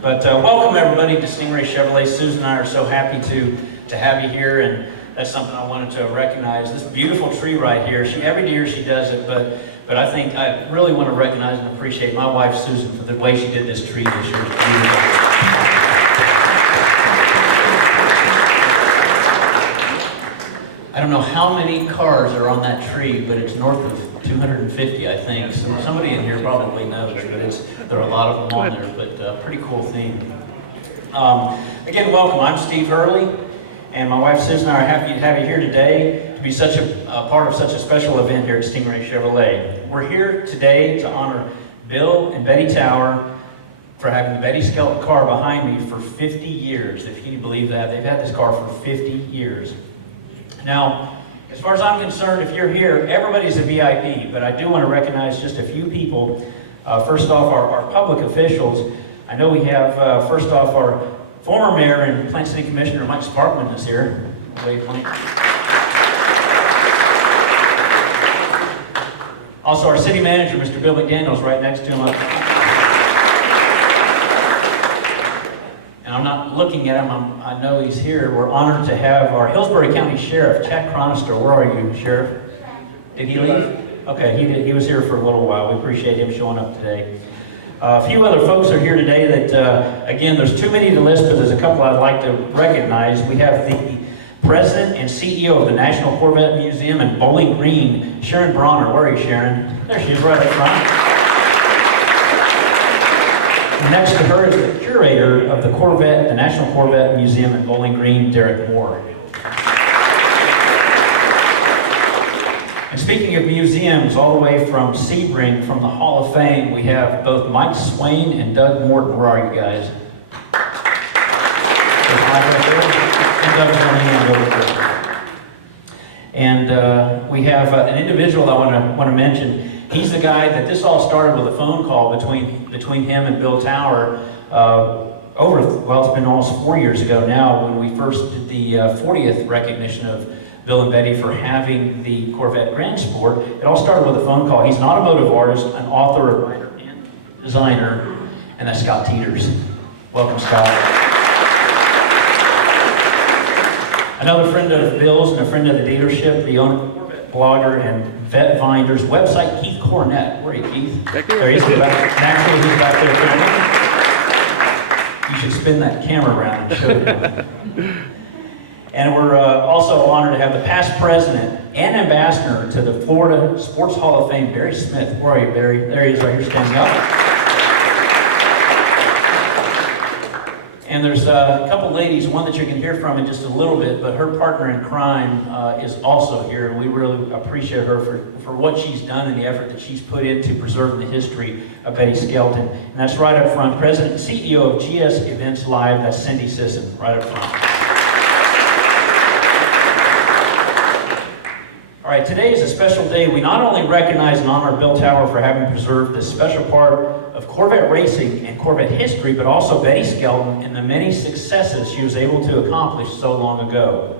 But welcome everybody to Stingray Chevrolet. Susan and I are so happy to have you here, and that's something I wanted to recognize. This beautiful tree right here, every year she does it, but I think I really want to recognize and appreciate my wife Susan for the way she did this tree this year. It's beautiful. I don't know how many cars are on that tree, but it's north of 250, I think. So somebody in here probably knows, but there are a lot of them on there, but pretty cool theme. Again, welcome. I'm Steve Hurley, and my wife Susan and I are happy to have you here today to be such a part of such a special event here at Stingray Chevrolet. We're here today to honor Bill and Betty Tower for having the Betty Skelton car behind me for 50 years. If you can believe that, they've had this car for 50 years. Now, as far as I'm concerned, if you're here, everybody's a VIP, but I do want to recognize just a few people. First off, our public officials. I know we have, first off, our former mayor and Plant City Commissioner Mike Sparkman is here. Wave, Mike. Also, our city manager, Mr. Bill McDaniel's right next to him. And I'm not looking at him, I know he's here. We're honored to have our Hillsborough County Sheriff, Chad Chronister. Where are you, Sheriff? Did he leave? Okay, he did. He was here for a little while. We appreciate him showing up today. A few other folks are here today that, again, there's too many to list, but there's a couple I'd like to recognize. We have the President and CEO of the National Corvette Museum in Bowling Green, Sharon Bronner. Where are you, Sharon? There she is, right up front. Next to her is the curator of the Corvette, the National Corvette Museum in Bowling Green, Derek Moore. And speaking of museums, all the way from Sebring, from the Hall of Fame, we have both Mike Swain and Doug Morton. Where are you guys? There's Mike right there, and Doug's on the end over there. And we have an individual I want to mention. He's the guy that this all started with a phone call between him and Bill Tower it's been almost 4 years ago now when we first did the 40th recognition of Bill and Betty for having the Corvette Grand Sport. It all started with a phone call. He's an automotive artist, an author, a writer, and designer, and that's Scott Teeters. Welcome, Scott. Another friend of Bill's and a friend of the dealership, the owner, blogger, and vet finder's website, Keith Cornett. Where are you, Keith? There he is. Naturally, he's back there. You should spin that camera around and show him. And we're also honored to have the past president and ambassador to the Florida Sports Hall of Fame, Barry Smith. Where are you, Barry? There he is, right here, standing up. And there's a couple ladies, one that you can hear from in just a little bit, but her partner in crime is also here, and we really appreciate her for what she's done and the effort that she's put into preserving the history of Betty Skelton. And that's right up front, President and CEO of GS Events Live, that's Cindy Sisson, right up front. All right, today is a special day. We not only recognize and honor Bill Tower for having preserved this special part of Corvette racing and Corvette history, but also Betty Skelton and the many successes she was able to accomplish so long ago.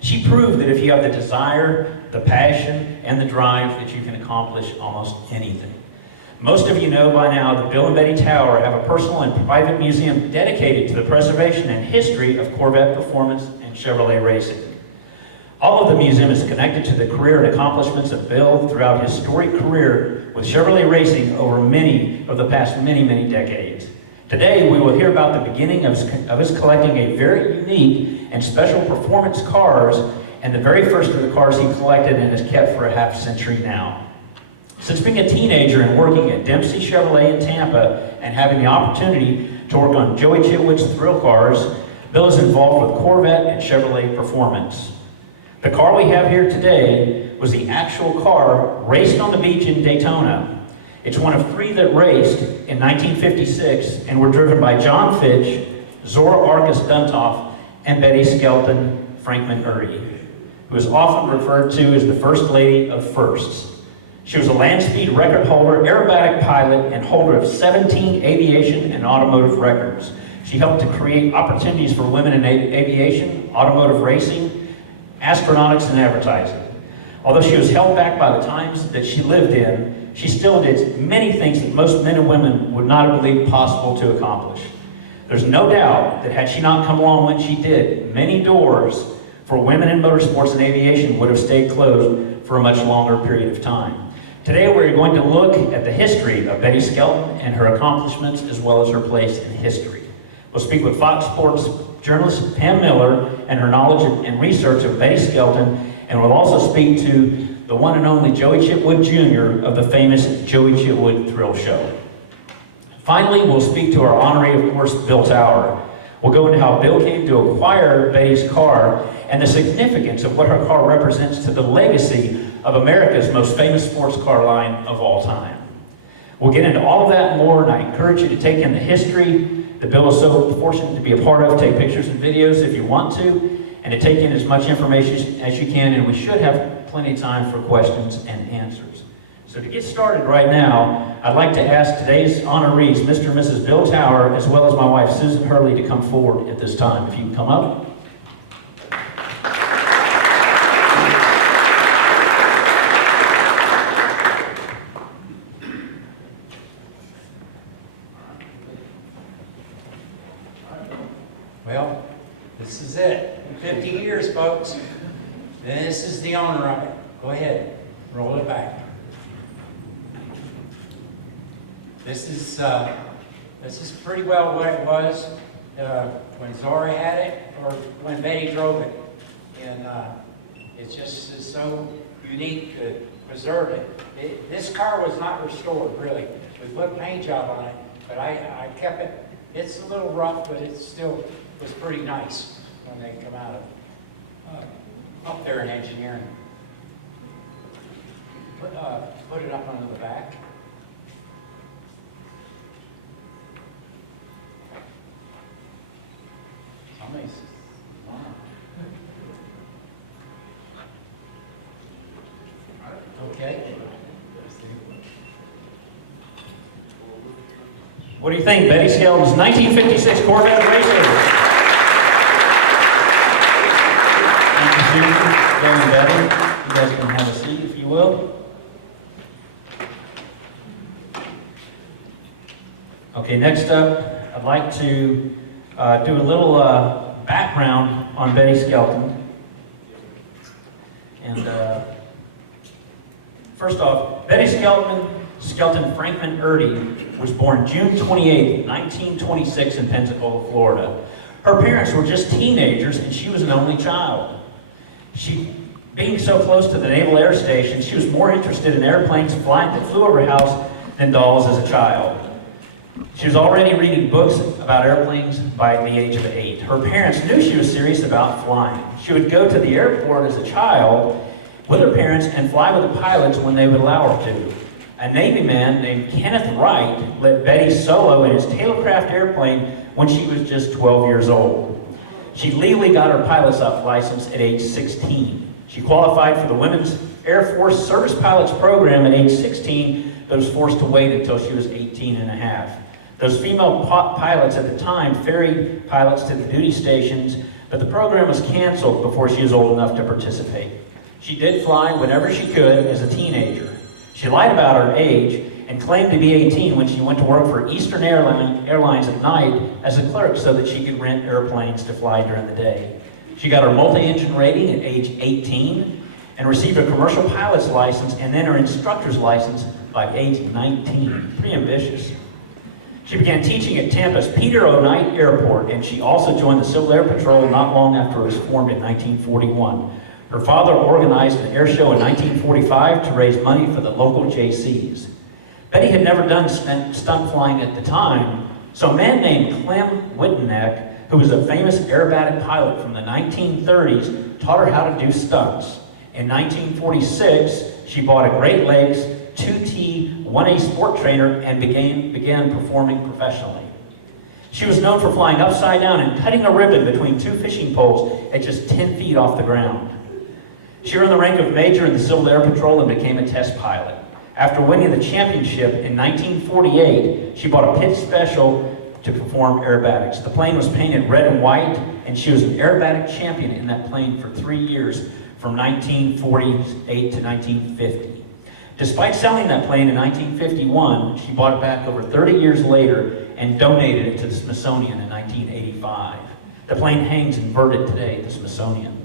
She proved that if you have the desire, the passion, and the drive, that you can accomplish almost anything. Most of you know by now that Bill and Betty Tower have a personal and private museum dedicated to the preservation and history of Corvette performance and Chevrolet racing. All of the museum is connected to the career and accomplishments of Bill throughout his storied career with Chevrolet racing over many of the past many decades. Today, we will hear about the beginning of his collecting a very unique and special performance cars, and the very first of the cars he collected and has kept for a half century now. Since being a teenager and working at Dempsey Chevrolet in Tampa and having the opportunity to work on Joey Chitwood's thrill cars, Bill is involved with Corvette and Chevrolet performance. The car we have here today was the actual car raced on the beach in Daytona. It's one of 3 that raced in 1956 and were driven by John Fitch, Zora Argus Duntoff, and Betty Skelton Frankman-Urdy, who is often referred to as the First Lady of Firsts. She was a land speed record holder, aerobatic pilot, and holder of 17 aviation and automotive records. She helped to create opportunities for women in aviation, automotive racing, astronautics, and advertising. Although she was held back by the times that she lived in, she still did many things that most men and women would not have believed possible to accomplish. There's no doubt that had she not come along when she did, many doors for women in motorsports and aviation would have stayed closed for a much longer period of time. Today we're going to look at the history of Betty Skelton and her accomplishments as well as her place in history. We'll speak with Fox Sports journalist Pam Miller and her knowledge and research of Betty Skelton, and we'll also speak to the one and only Joey Chitwood Jr. of the famous Joey Chitwood Thrill Show. Finally, we'll speak to our honoree, of course, Bill Tower. We'll go into how Bill came to acquire Betty's car and the significance of what her car represents to the legacy of America's most famous sports car line of all time. We'll get into all of that and more, and I encourage you to take in the history that Bill is so fortunate to be a part of. Take pictures and videos if you want to, and to take in as much information as you can, and we should have plenty of time for questions and answers. So to get started right now, I'd like to ask today's honorees, Mr. and Mrs. Bill Tower, as well as my wife, Susan Hurley, to come forward at this time. If you can come up. Well, this is it. 50 years, folks. This is the owner of it. Go ahead, roll it back. This is pretty well what it was when Zora had it or when Betty drove it. And it just is so unique to preserve it. This car was not restored, really. We put a paint job on it, but I kept it. It's a little rough, but it still was pretty nice when they come out of up there in engineering. Put it up onto the back. Somebody's, wow. Okay. What do you think, Betty Skelton's 1956 Corvette racer? Thank you, Susan, Bill and Betty. You guys can have a seat, if you will. Okay, next up, I'd like to do a little background on Betty Skelton. And first off, Betty Skelton Franklin Erdy was born June 28, 1926 in Pensacola, Florida. Her parents were just teenagers and she was an only child. Being so close to the Naval Air Station, she was more interested in airplanes that flew over her house than dolls as a child. She was already reading books about airplanes by the age of 8. Her parents knew she was serious about flying. She would go to the airport as a child with her parents and fly with the pilots when they would allow her to. A Navy man named Kenneth Wright let Betty solo in his Tailorcraft airplane when she was just 12 years old. She legally got her pilot's license at age 16. She qualified for the Women's Air Force Service Pilots Program at age 16, but was forced to wait until she was 18 and a half. Those female pilots at the time ferried pilots to the duty stations, but the program was canceled before she was old enough to participate. She did fly whenever she could as a teenager. She lied about her age and claimed to be 18 when she went to work for Eastern Airlines at night as a clerk so that she could rent airplanes to fly during the day. She got her multi-engine rating at age 18 and received a commercial pilot's license and then her instructor's license by age 19. Pretty ambitious. She began teaching at Tampa's Peter O. Knight Airport, and she also joined the Civil Air Patrol not long after it was formed in 1941. Her father organized an air show in 1945 to raise money for the local JCs. Betty had never done stunt flying at the time, so a man named Clem Wittenack, who was a famous aerobatic pilot from the 1930s, taught her how to do stunts. In 1946, she bought a Great Lakes 2T 1A sport trainer and began performing professionally. She was known for flying upside down and cutting a ribbon between two fishing poles at just 10 feet off the ground. She earned the rank of major in the Civil Air Patrol and became a test pilot. After winning the championship in 1948, she bought a pit special to perform aerobatics. The plane was painted red and white, and she was an aerobatic champion in that plane for 3 years, from 1948 to 1950. Despite selling that plane in 1951, she bought it back over 30 years later and donated it to the Smithsonian in 1985. The plane hangs inverted today at the Smithsonian.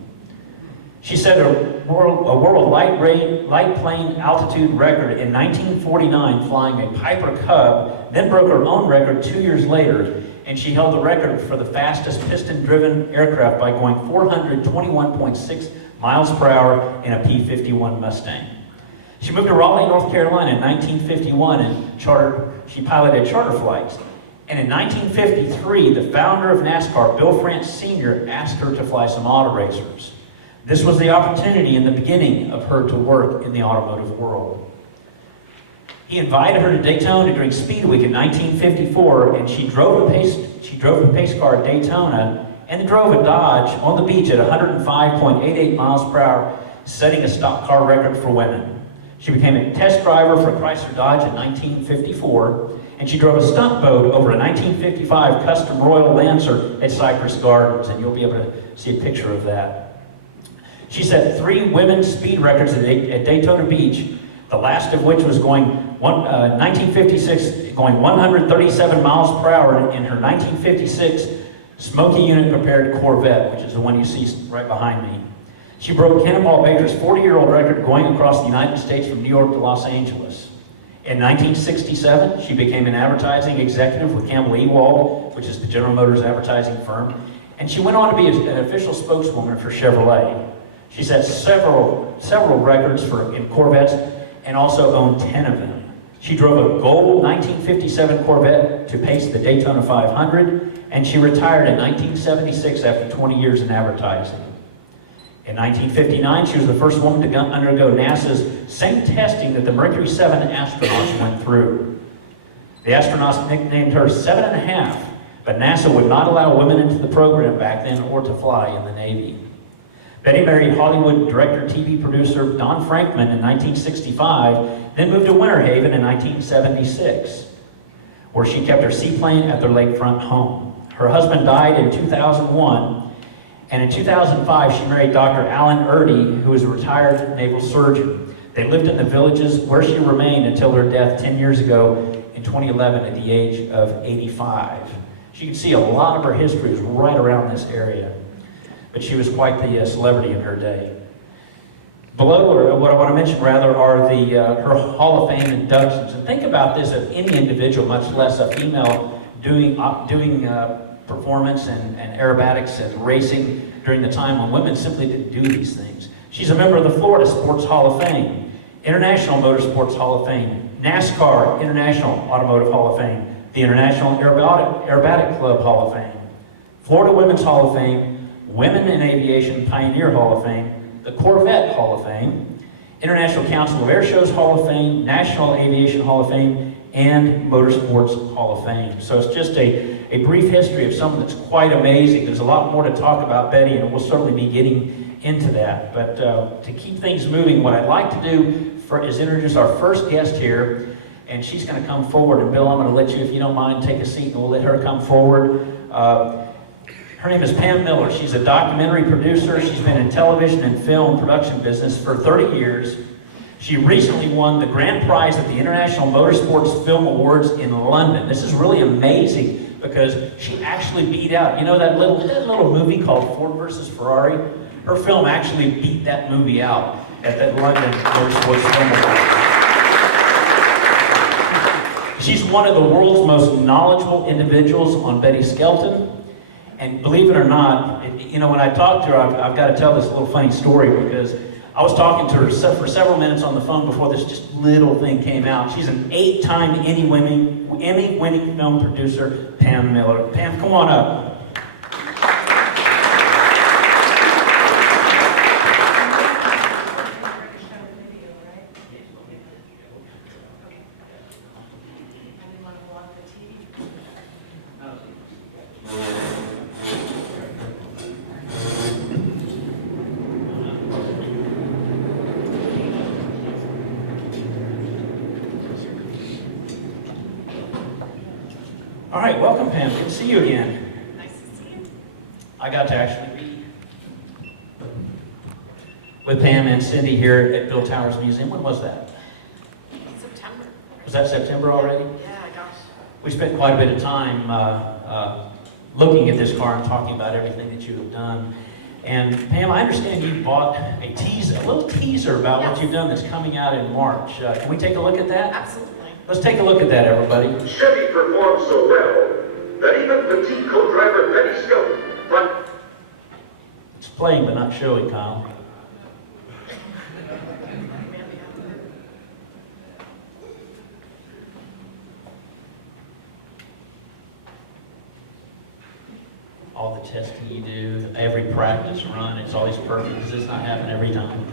She set a world light plane altitude record in 1949 flying a Piper Cub, then broke her own record 2 years later, and she held the record for the fastest piston-driven aircraft by going 421.6 miles per hour in a P-51 Mustang. She moved to Raleigh, North Carolina in 1951 and she piloted charter flights. And in 1953, the founder of NASCAR, Bill France Sr., asked her to fly some auto racers. This was the opportunity in the beginning of her to work in the automotive world. He invited her to Daytona during Speed Week in 1954, and she drove a pace car at Daytona and drove a Dodge on the beach at 105.88 miles per hour, setting a stock car record for women. She became a test driver for Chrysler Dodge in 1954, and she drove a stunt boat over a 1955 custom Royal Lancer at Cypress Gardens, and you'll be able to see a picture of that. She set 3 women's speed records at Daytona Beach, the last of which was 1956, going 137 miles per hour in her 1956 Smoky Unit prepared Corvette, which is the one you see right behind me. She broke Cannonball Baker's 40-year-old record going across the United States from New York to Los Angeles. In 1967, she became an advertising executive with Campbell Ewald, which is the General Motors advertising firm, and she went on to be an official spokeswoman for Chevrolet. She set several records in Corvettes and also owned 10 of them. She drove a gold 1957 Corvette to pace the Daytona 500, and she retired in 1976 after 20 years in advertising. In 1959, she was the first woman to undergo NASA's same testing that the Mercury 7 astronauts went through. The astronauts nicknamed her 7.5, but NASA would not allow women into the program back then or to fly in the Navy. Betty married Hollywood director, TV producer Don Frankman in 1965, then moved to Winter Haven in 1976, where she kept her seaplane at their lakefront home. Her husband died in 2001, and in 2005 she married Dr. Alan Erdy, who was a retired naval surgeon. They lived in the Villages, where she remained until her death 10 years ago in 2011 at the age of 85. So you can see a lot of her history is right around this area. But she was quite the celebrity in her day. Below, or what I want to mention rather, are her Hall of Fame inductions. And think about this: of any individual, much less a female, doing performance and aerobatics and racing during the time when women simply didn't do these things. She's a member of the Florida Sports Hall of Fame, International Motorsports Hall of Fame, NASCAR International Automotive Hall of Fame, the International Aerobatic Club Hall of Fame, Florida Women's Hall of Fame, Women in Aviation Pioneer Hall of Fame, the Corvette Hall of Fame, International Council of Air Shows Hall of Fame, National Aviation Hall of Fame, and Motorsports Hall of Fame. So it's just a brief history of someone that's quite amazing. There's a lot more to talk about Betty, and we'll certainly be getting into that. But to keep things moving, what I'd like to do is introduce our first guest here, and she's going to come forward. And Bill, I'm going to let you, if you don't mind, take a seat, and we'll let her come forward. Her name is Pam Miller. She's a documentary producer. She's been in television and film production business for 30 years. She recently won the grand prize at the International Motorsports Film Awards in London. This is really amazing because she actually beat out, you know that little movie called Ford versus Ferrari? Her film actually beat that movie out at that London Motorsports Film Awards. She's one of the world's most knowledgeable individuals on Betty Skelton. And believe it or not, you know, when I talked to her, I've got to tell this little funny story because I was talking to her for several minutes on the phone before this just little thing came out. She's an 8-time Emmy-winning film producer, Pam Miller. Pam, come on up. All right, welcome, Pam. Good to see you again. Nice to see you. I got to actually be with Pam and Cindy here at Bill Towers Museum. When was that? Was that September already? Yeah, gosh. We spent quite a bit of time looking at this car and talking about everything that you have done. And Pam, I understand you bought a little teaser about what you've done that's coming out in March. Can we take a look at that? Absolutely. Let's take a look at that, everybody. Chevy performed so well that even petite co-driver Betty Skelton. It's playing but not showing, Kyle. All the testing you do, every practice run, it's always perfect. Does this not happen every time?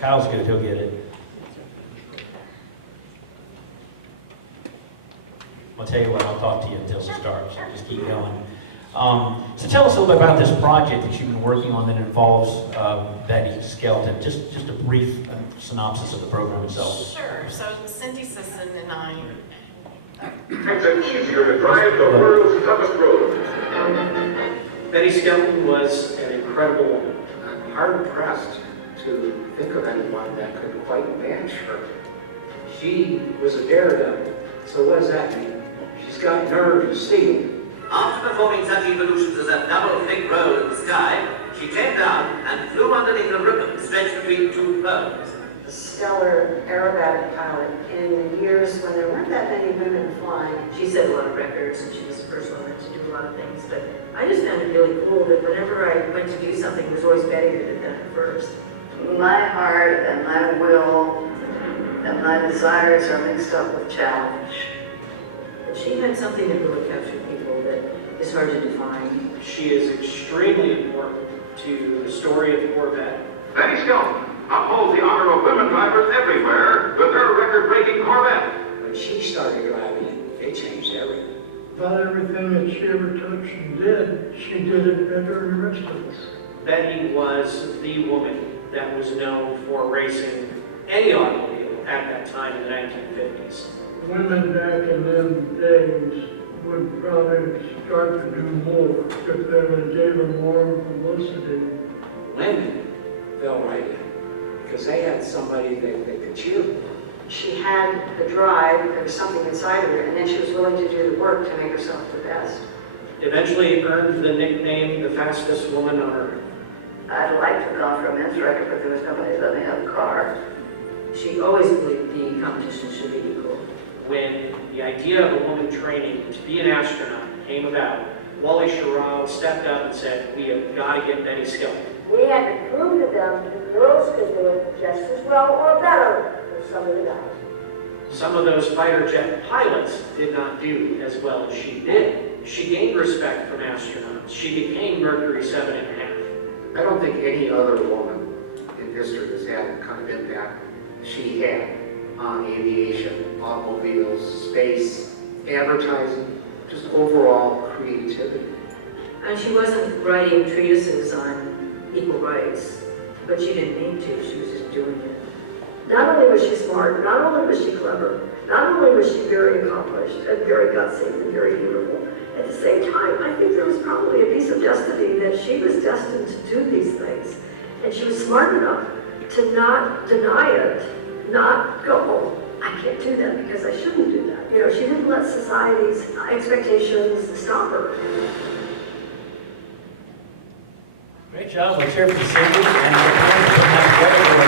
Kyle's good, he'll get it. I'll tell you what, I'll talk to you until she starts. Just keep going. So tell us a little bit about this project that you've been working on that involves Betty Skelton. Just a brief synopsis of the program itself. Sure. So Cindy Sisson and I. Makes it easier to drive the world's toughest road. Betty Skelton was an incredible woman. I'm hard pressed to think of anyone that could quite match her. She was a daredevil. So what does that mean? She's got nerve of steel. After performing such evolutions as a double thick roll in the sky, she came down and flew underneath a ribbon stretched between two poles. A stellar aerobatic pilot in years when there weren't that many women flying. She set a lot of records and she was the first woman to do a lot of things, but I just found it really cool that whenever I went to do something, it was always Betty that had done it first. My heart and my will and my desires are mixed up with challenge. But she had something that really captured people that is hard to define. She is extremely important to the story of Corvette. Betty Skelton upholds the honor of women drivers everywhere with her record-breaking Corvette. When she started driving, it changed everything. About everything that she ever touched and did, she did it better than the rest of us. Betty was the woman that was known for racing any automobile at that time in the 1950s. Women back in them days would probably start to do more if they would give her more publicity. Women fell right in because they had somebody they could cheer for. She had the drive, there was something inside of her, and then she was willing to do the work to make herself the best. Eventually earned the nickname the fastest woman on earth. I'd like to have gone for a men's record, but there was nobody that let me have a car. She always believed the competition should be equal. When the idea of a woman training to be an astronaut came about, Wally Schirra stepped up and said, we have got to get Betty Skelton. We had to prove to them that girls could do it just as well or better than some of the guys. Some of those fighter jet pilots did not do as well as she did. She gained respect from astronauts. She became Mercury 7.5. I don't think any other woman in history has had the kind of impact she had on aviation, automobiles, space, advertising, just overall creativity. And she wasn't writing treatises on equal rights, but she didn't need to, she was just doing it. Not only was she smart, not only was she clever, not only was she very accomplished and very gutsy and very beautiful, at the same time, I think there was probably a piece of destiny that she was destined to do these things. And she was smart enough to not deny it, not go, oh, I can't do that because I shouldn't do that. You know, she didn't let society's expectations stop her. Great job. Let's hear from Cindy and your parents putting that together for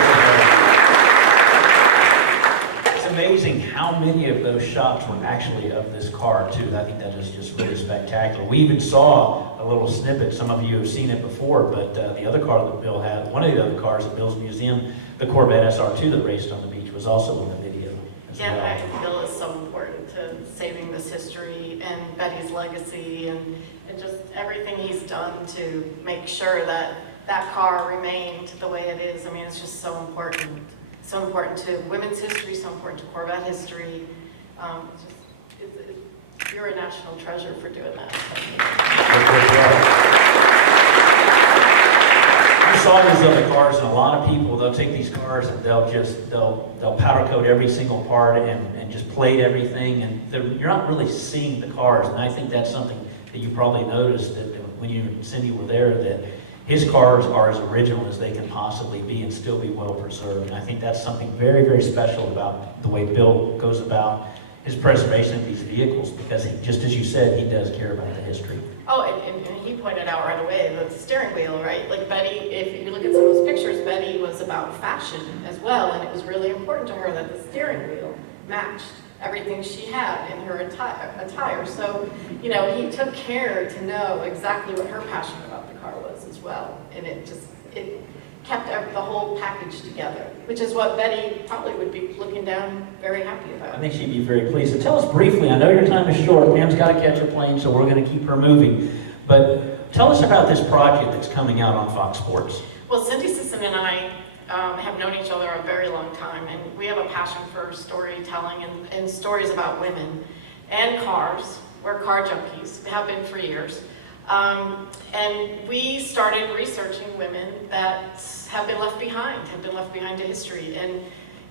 us. It's amazing how many of those shots were actually of this car, too. I think that is just really spectacular. We even saw a little snippet. Some of you have seen it before, but the other car that Bill had, one of the other cars at Bill's museum, the Corvette SR2 that raced on the beach, was also in the video as Yeah, well. I feel is so important to saving this history and Betty's legacy and just everything he's done to make sure that that car remained the way it is. I mean, it's just so important. So important to women's history, so important to Corvette history. You're a national treasure for doing that. You saw these other cars, and a lot of people, they'll take these cars and they'll powder coat every single part and just plate everything, and you're not really seeing the cars. And I think that's something that you probably noticed that when you and Cindy were there, that his cars are as original as they can possibly be and still be well preserved. And I think that's something very, very special about the way Bill goes about his preservation of these vehicles, because he, just as you said, he does care about the history. Oh, and he pointed out right away the steering wheel, right? Like Betty, if you look at some of those pictures, Betty was about fashion as well, and it was really important to her that the steering wheel matched everything she had in her attire. So, you know, he took care to know exactly what her passion about the car was as well, and it kept the whole package together, which is what Betty probably would be looking down very happy about. I think she'd be very pleased. So tell us briefly, I know your time is short, Pam's got to catch a plane, so we're going to keep her moving, but tell us about this project that's coming out on Fox Sports. Well, Cindy Sisson and I have known each other a very long time, and we have a passion for storytelling and stories about women and cars. We're car junkies, have been for years. And we started researching women that have been left behind to history. And,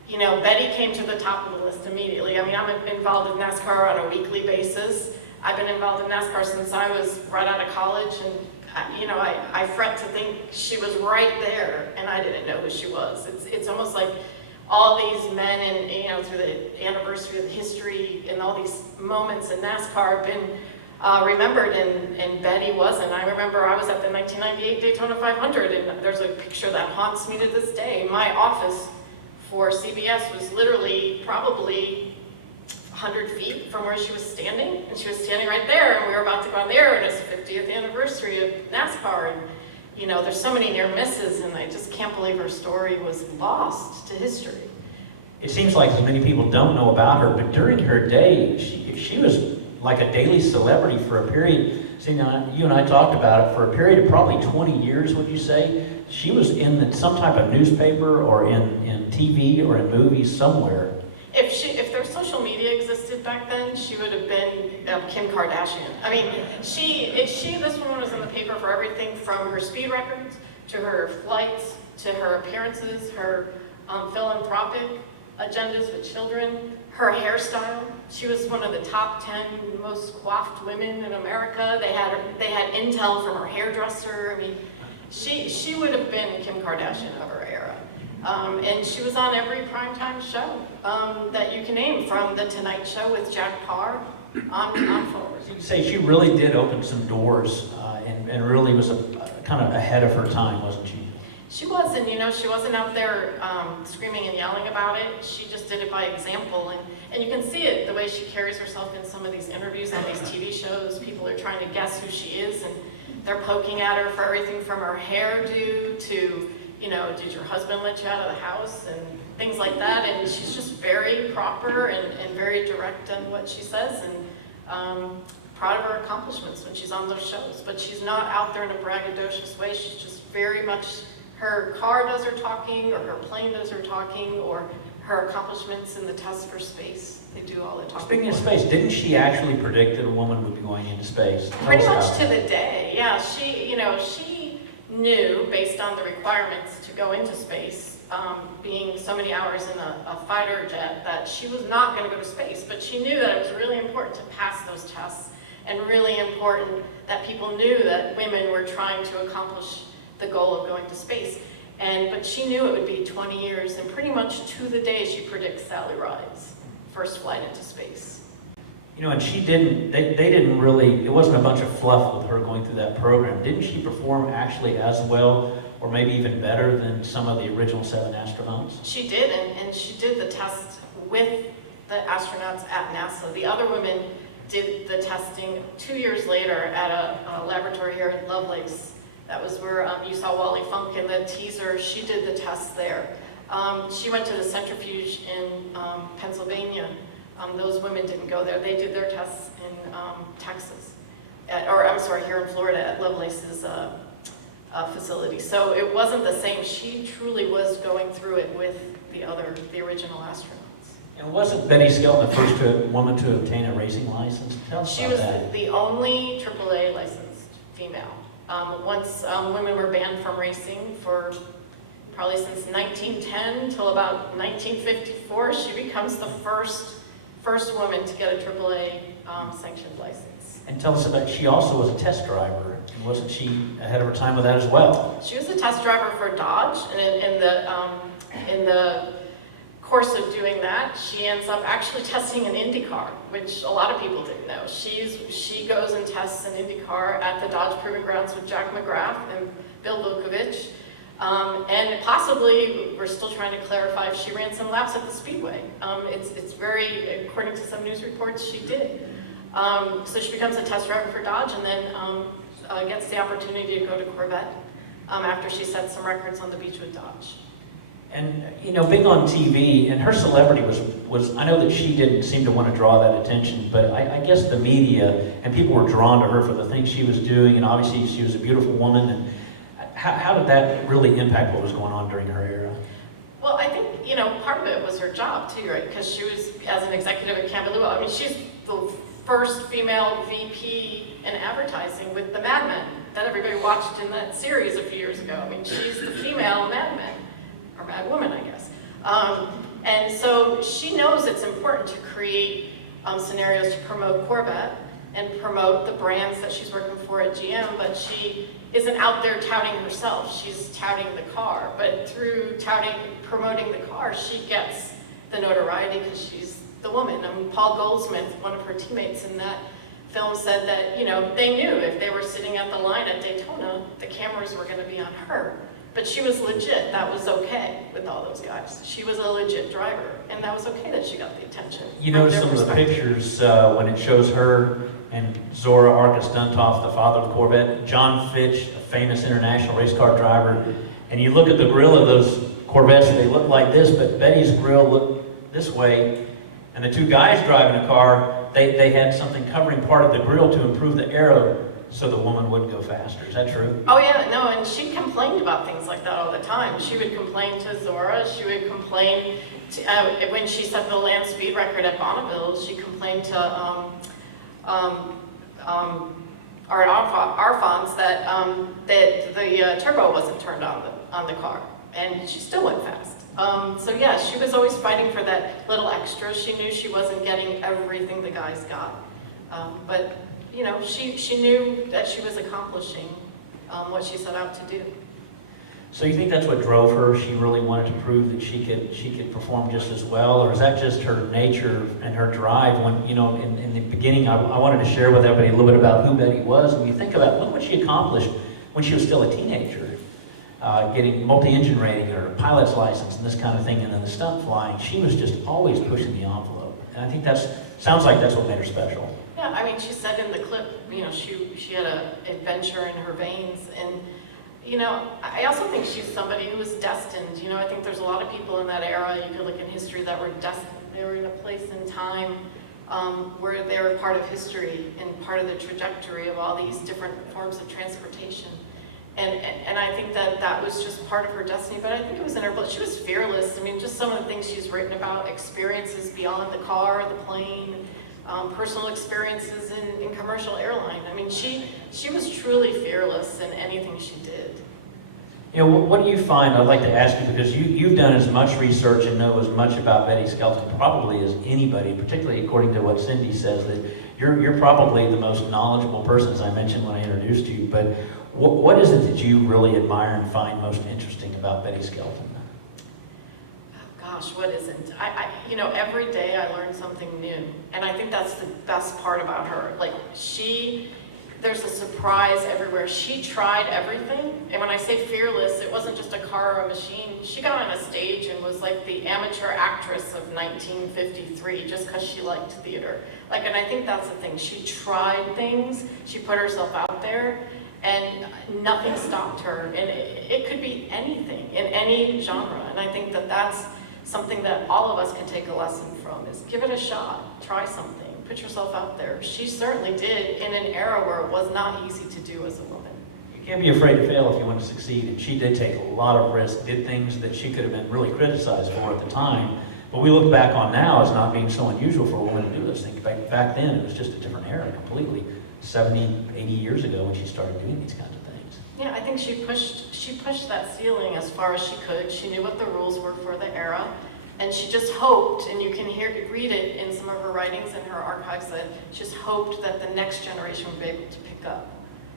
you know, Betty came to the top of the list immediately. I mean, I'm involved in NASCAR on a weekly basis. I've been involved in NASCAR since I was right out of college, and, you know, I fret to think she was right there, and I didn't know who she was. It's almost like all these men, and, you know, through the anniversary of the history and all these moments in NASCAR have been remembered, and Betty wasn't. I remember I was at the 1998 Daytona 500, and there's a picture that haunts me to this day. My office for CBS was literally probably 100 feet from where she was standing, and she was standing right there, and we were about to go on the air, and it's the 50th anniversary of NASCAR, and, you know, there's so many near misses, and I just can't believe her story was lost to history. It seems like as many people don't know about her, but during her day, she was like a daily celebrity for a period. See, now, you and I talked about it, for a period of probably 20 years, would you say? She was in some type of newspaper or in TV or in movies somewhere. If their social media existed back then, she would have been Kim Kardashian. I mean, this woman was in the paper for everything from her speed records, to her flights, to her appearances, her philanthropic agendas with children, her hairstyle. She was one of the top 10 most coiffed women in America. They had intel from her hairdresser. I mean, she would have been Kim Kardashian of her era. And she was on every primetime show that you can name, from The Tonight Show with Jack Parr on forward. You say she really did open some doors and really was kind of ahead of her time, wasn't she? She was, and you know, she wasn't out there screaming and yelling about it. She just did it by example, and you can see it, the way she carries herself in some of these interviews on these TV shows. People are trying to guess who she is, and they're poking at her for everything from her hairdo to, you know, did your husband let you out of the house, and things like that. And she's just very proper and very direct in what she says, and proud of her accomplishments when she's on those shows. But she's not out there in a braggadocious way. She's just very much, her car does her talking, or her plane does her talking, or her accomplishments in the test for space. They do all the talking. Speaking of space, didn't she actually predict that a woman would be going into space? Pretty much to the day, yeah. She knew, based on the requirements to go into space, being so many hours in a fighter jet, that she was not going to go to space. But she knew that it was really important to pass those tests, and really important that people knew that women were trying to accomplish the goal of going to space. But she knew it would be 20 years, and pretty much to the day she predicts Sally Ride's first flight into space. You know, and she didn't, they didn't really, it wasn't a bunch of fluff with her going through that program. Didn't she perform actually as well, or maybe even better than some of the original 7 astronauts? She did, and she did the test with the astronauts at NASA. The other women did the testing 2 years later at a laboratory here in Lovelace. That was where you saw Wally Funk in the teaser. She did the tests there. She went to the centrifuge in Pennsylvania. Those women didn't go there. They did their tests in Texas. Here in Florida at Lovelace's facility. So it wasn't the same. She truly was going through it with the original astronauts. And wasn't Betty Skelton the first woman to obtain a racing license? Tell us She about was that. the only AAA licensed female. Once women were banned from racing for probably since 1910 till about 1954, she becomes the first first woman to get a AAA sanctioned license. And tell us about, she also was a test driver, and wasn't she ahead of her time with that as well? She was a test driver for Dodge, and in the course of doing that, she ends up actually testing an Indy car, which a lot of people didn't know. She goes and tests an Indy car at the Dodge Proving Grounds with Jack McGrath and Bill Vukovich. And possibly, we're still trying to clarify if she ran some laps at the Speedway. It's very, according to some news reports, she did. So she becomes a test driver for Dodge and then gets the opportunity to go to Corvette after she set some records on the beach with Dodge. And, you know, being on TV, and her celebrity was I know that she didn't seem to want to draw that attention, but I guess the media and people were drawn to her for the things she was doing, and obviously she was a beautiful woman. And how did that really impact what was going on during her era? Well, I think, you know, part of it was her job too, right? Because she was, as an executive at Campbell, I mean, she's the first female VP in advertising with the Mad Men that everybody watched in that series a few years ago. I mean, she's the female Mad Men. Or Mad Woman, I guess. And so she knows it's important to create scenarios to promote Corvette and promote the brands that she's working for at GM, but she isn't out there touting herself. She's touting the car, but through promoting the car, she gets the notoriety because she's the woman. I mean, Paul Goldsmith, one of her teammates in that film, said that, you know, they knew if they were sitting at the line at Daytona, the cameras were going to be on her. But she was legit. That was okay with all those guys. She was a legit driver, and that was okay that she got the attention. You notice some of the pictures when it shows her and Zora Arkus Duntov, the father of Corvette, John Fitch, a famous international race car driver, and you look at the grill of those Corvettes, they look like this, but Betty's grill looked this way, and the two guys driving the car, they had something covering part of the grill to improve the aero so the woman would go faster. Is that true? Oh yeah, no, and she complained about things like that all the time. She would complain to Zora, she would complain to, when she set the land speed record at Bonneville, she complained to Arfons that the turbo wasn't turned on the car, and she still went fast. So yeah, she was always fighting for that little extra. She knew she wasn't getting everything the guys got, but you know, she knew that she was accomplishing what she set out to do. So you think that's what drove her? She really wanted to prove that she could perform just as well, or is that just her nature and her drive? When, you know, in the beginning, I wanted to share with everybody a little bit about who Betty was. When you think about, look what she accomplished when she was still a teenager, getting multi-engine rating or a pilot's license and this kind of thing, and then the stunt flying. She was just always pushing the envelope, and I think sounds like that's what made her special. Yeah, I mean, she said in the clip, you know, she had an adventure in her veins, and you know, I also think she's somebody who was destined. You know, I think there's a lot of people in that era, you could look in history, that were destined. They were in a place in time where they were part of history and part of the trajectory of all these different forms of transportation. And I think that was just part of her destiny, but I think it was in her blood. She was fearless. I mean, just some of the things she's written about, experiences beyond the car, the plane, personal experiences in commercial airline. I mean, she was truly fearless in anything she did. You know, what do you find, I'd like to ask you, because you've done as much research and know as much about Betty Skelton probably as anybody, particularly according to what Cindy says, that you're probably the most knowledgeable person, as I mentioned when I introduced you, but what is it that you really admire and find most interesting about Betty Skelton? Gosh, what isn't? You know, every day I learn something new, and I think that's the best part about her. Like, there's a surprise everywhere. She tried everything, and when I say fearless, it wasn't just a car or a machine. She got on a stage and was like the amateur actress of 1953 just because she liked theater. Like, and I think that's the thing. She tried things, she put herself out there, and nothing stopped her. And it could be anything, in any genre, and I think that's something that all of us can take a lesson from, is give it a shot, try something, put yourself out there. She certainly did in an era where it was not easy to do as a woman. You can't be afraid to fail if you want to succeed, and she did take a lot of risks, did things that she could have been really criticized for at the time, but we look back on now as not being so unusual for a woman to do those things. Back then, it was just a different era completely, 70, 80 years ago when she started doing these kinds of things. Yeah, I think she pushed that ceiling as far as she could. She knew what the rules were for the era, And she just hoped, and you can read it in some of her writings and her archives, that she just hoped that the next generation would be able to pick up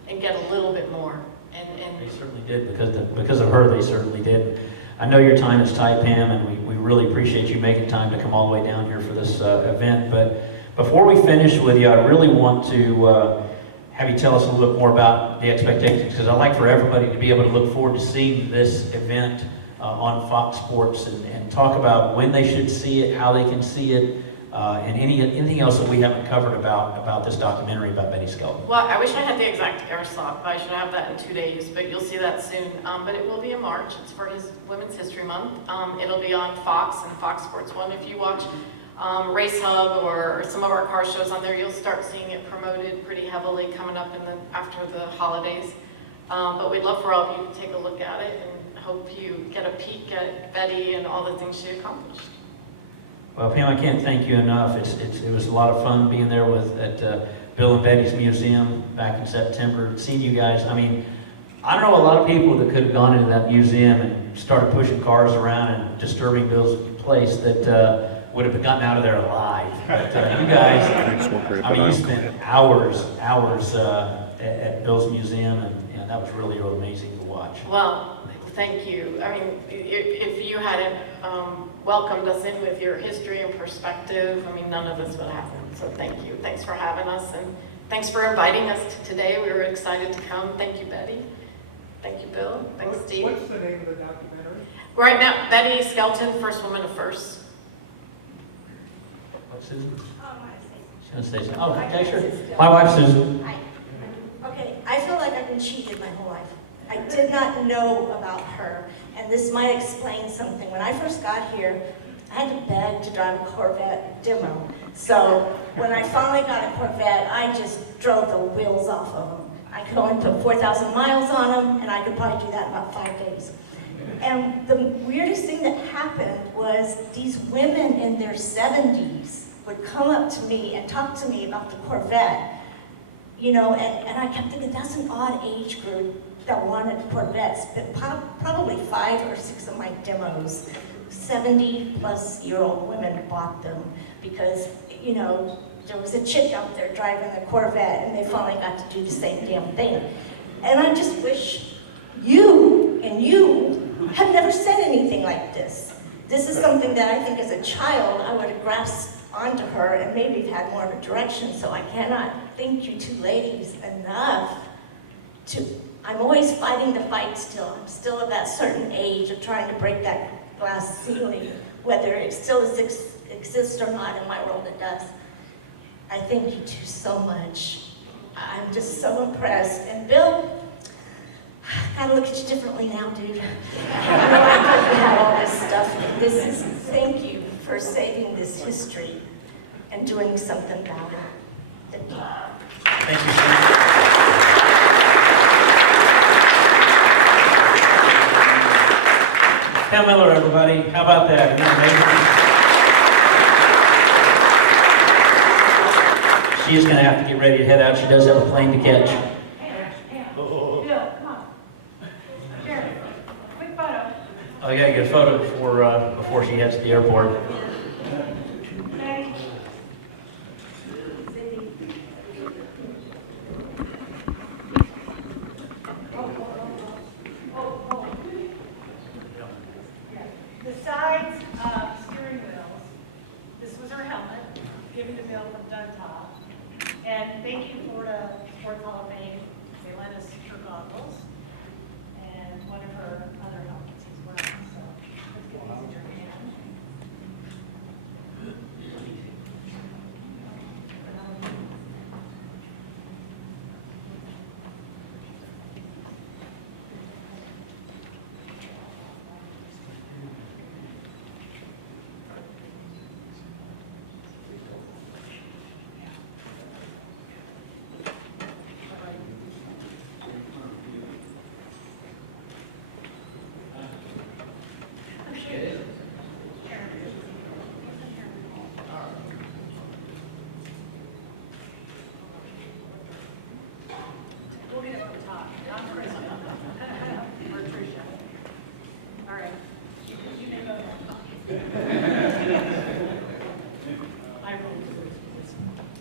and get a little bit more. And They certainly did, because of her, they certainly did. I know your time is tight, Pam, and we really appreciate you making time to come all the way down here for this event. But before we finish with you, I really want to have you tell us a little bit more about the expectations, because I'd like for everybody to be able to look forward to seeing this event on Fox Sports and talk about when they should see it, how they can see it, and anything else that we haven't covered about this documentary about Betty Skelton. well, I wish I had the exact air slot. I should have that in 2 days, but you'll see that soon. But it will be in March. It's for his Women's History Month. It'll be on Fox and Fox Sports 1. If you watch Race Hub or some of our car shows on there, you'll start seeing it promoted pretty heavily coming up after the holidays. But we'd love for all of you to take a look at it and hope you get a peek at Betty and all the things she accomplished. Well, Pam, I can't thank you enough. It was a lot of fun being there at Bill and Betty's museum back in September, seeing you guys. I mean, I don't know a lot of people that could have gone into that museum and started pushing cars around and disturbing Bill's place that would have gotten out of there alive. But you guys, I mean, you spent hours at Bill's museum, and that was really amazing to watch. Well, thank you. I mean, if you hadn't welcomed us in with your history and perspective, I mean, none of this would have happened. So thank you. Thanks for having us, and thanks for inviting us to today. We were excited to come. Thank you, Betty. Thank you, Bill. Thanks, Steve. What's the name of the documentary? Right now, Betty Skelton, First Woman to First. What's Susan? Oh, She's gonna say something. Oh, okay, sure. My wife's Susan. Hi. Okay, I feel like I've been cheated my whole life. I did not know about her, and this might explain something. When I first got here, I had to beg to drive a Corvette demo. So when I finally got a Corvette, I just drove the wheels off of them. I could only put 4,000 miles on them, and I could probably do that in about 5 days. And the weirdest thing that happened was these women in their 70s would come up to me and talk to me about the Corvette. You know, and I kept thinking, that's an odd age group that wanted Corvettes, but probably 5 or 6 of my demos, 70-plus-year-old women bought them because, you know, there was a chick out there driving a Corvette and they finally got to do the same damn thing. And I just wish you have never said anything like this. This is something that I think as a child I would have grasped onto her and maybe had more of a direction, so I cannot thank you two ladies enough to, I'm always fighting the fight still. I'm still of that certain age of trying to break that glass ceiling, whether it still exists or not. In my world it does. I thank you two so much. I'm just so impressed. And Bill, I gotta look at you differently now, dude. You know, I thought you had all this stuff. Thank you for saving this history and doing something about it. Thank you. Thank you, Susan. Pam Miller, everybody. How about that? Isn't that amazing? She is going to have to get ready to head out. She does have a plane to catch. Bill, come on. Sure. Quick photo. Oh, I got to get a photo before she heads to the airport. Ready? The sides steering wheels. This was her helmet, given to Bill from Duntop. And thank you for the Sports Hall of Fame. They lent us her goggles and one of her other helmets as well. So let's get these in your hand.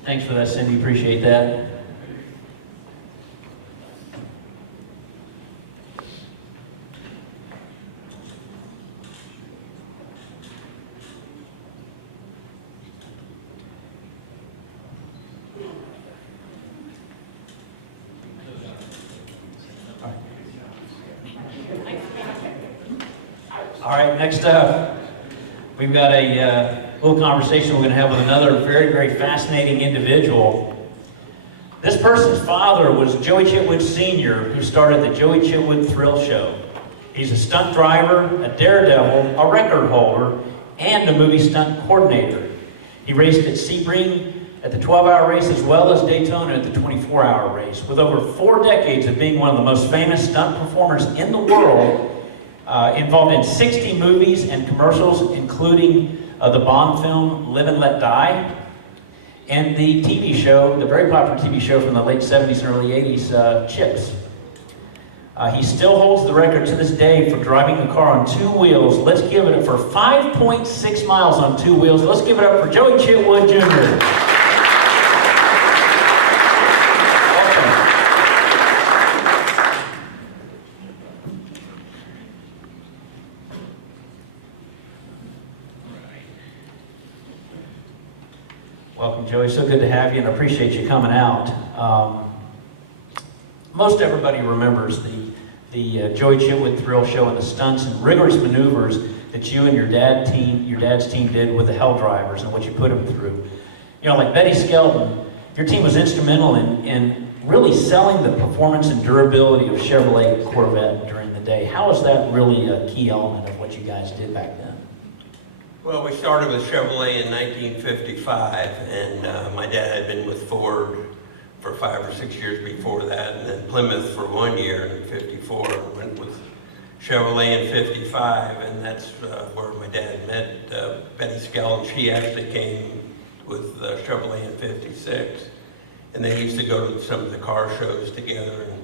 Thanks for that, Cindy. Appreciate that. All right, next up, we've got a little conversation we're going to have with another very, very fascinating individual. This person's father was Joey Chitwood Sr., who started the Joey Chitwood Thrill Show. He's a stunt driver, a daredevil, a record holder, and a movie stunt coordinator. He raced at Sebring at the 12-hour race as well as Daytona at the 24-hour race. With over 4 decades of being one of the most famous stunt performers in the world, involved in 60 movies and commercials, including the Bond film Live and Let Die, and the TV show, the very popular TV show from the late 70s and early 80s, Chips. He still holds the record to this day for driving a car on 2 wheels. Let's give it up for 5.6 miles on 2 wheels. Let's give it up for Joey Chitwood Jr. Welcome, Joey. So good to have you, and I appreciate you coming out. Most everybody remembers the Joey Chitwood Thrill Show and the stunts and rigorous maneuvers that you and your dad's team did with the Hell Drivers and what you put them through. You know, like Betty Skelton, your team was instrumental in really selling the performance and durability of Chevrolet Corvette during the day. How was that really a key element of what you guys did back then? Well, we started with Chevrolet in 1955, and my dad had been with Ford for 5 or 6 years before that, and then Plymouth for 1 year in 54. Went with Chevrolet in 55, and that's where my dad met Betty Skelton. She actually came with Chevrolet in 56, and they used to go to some of the car shows together, and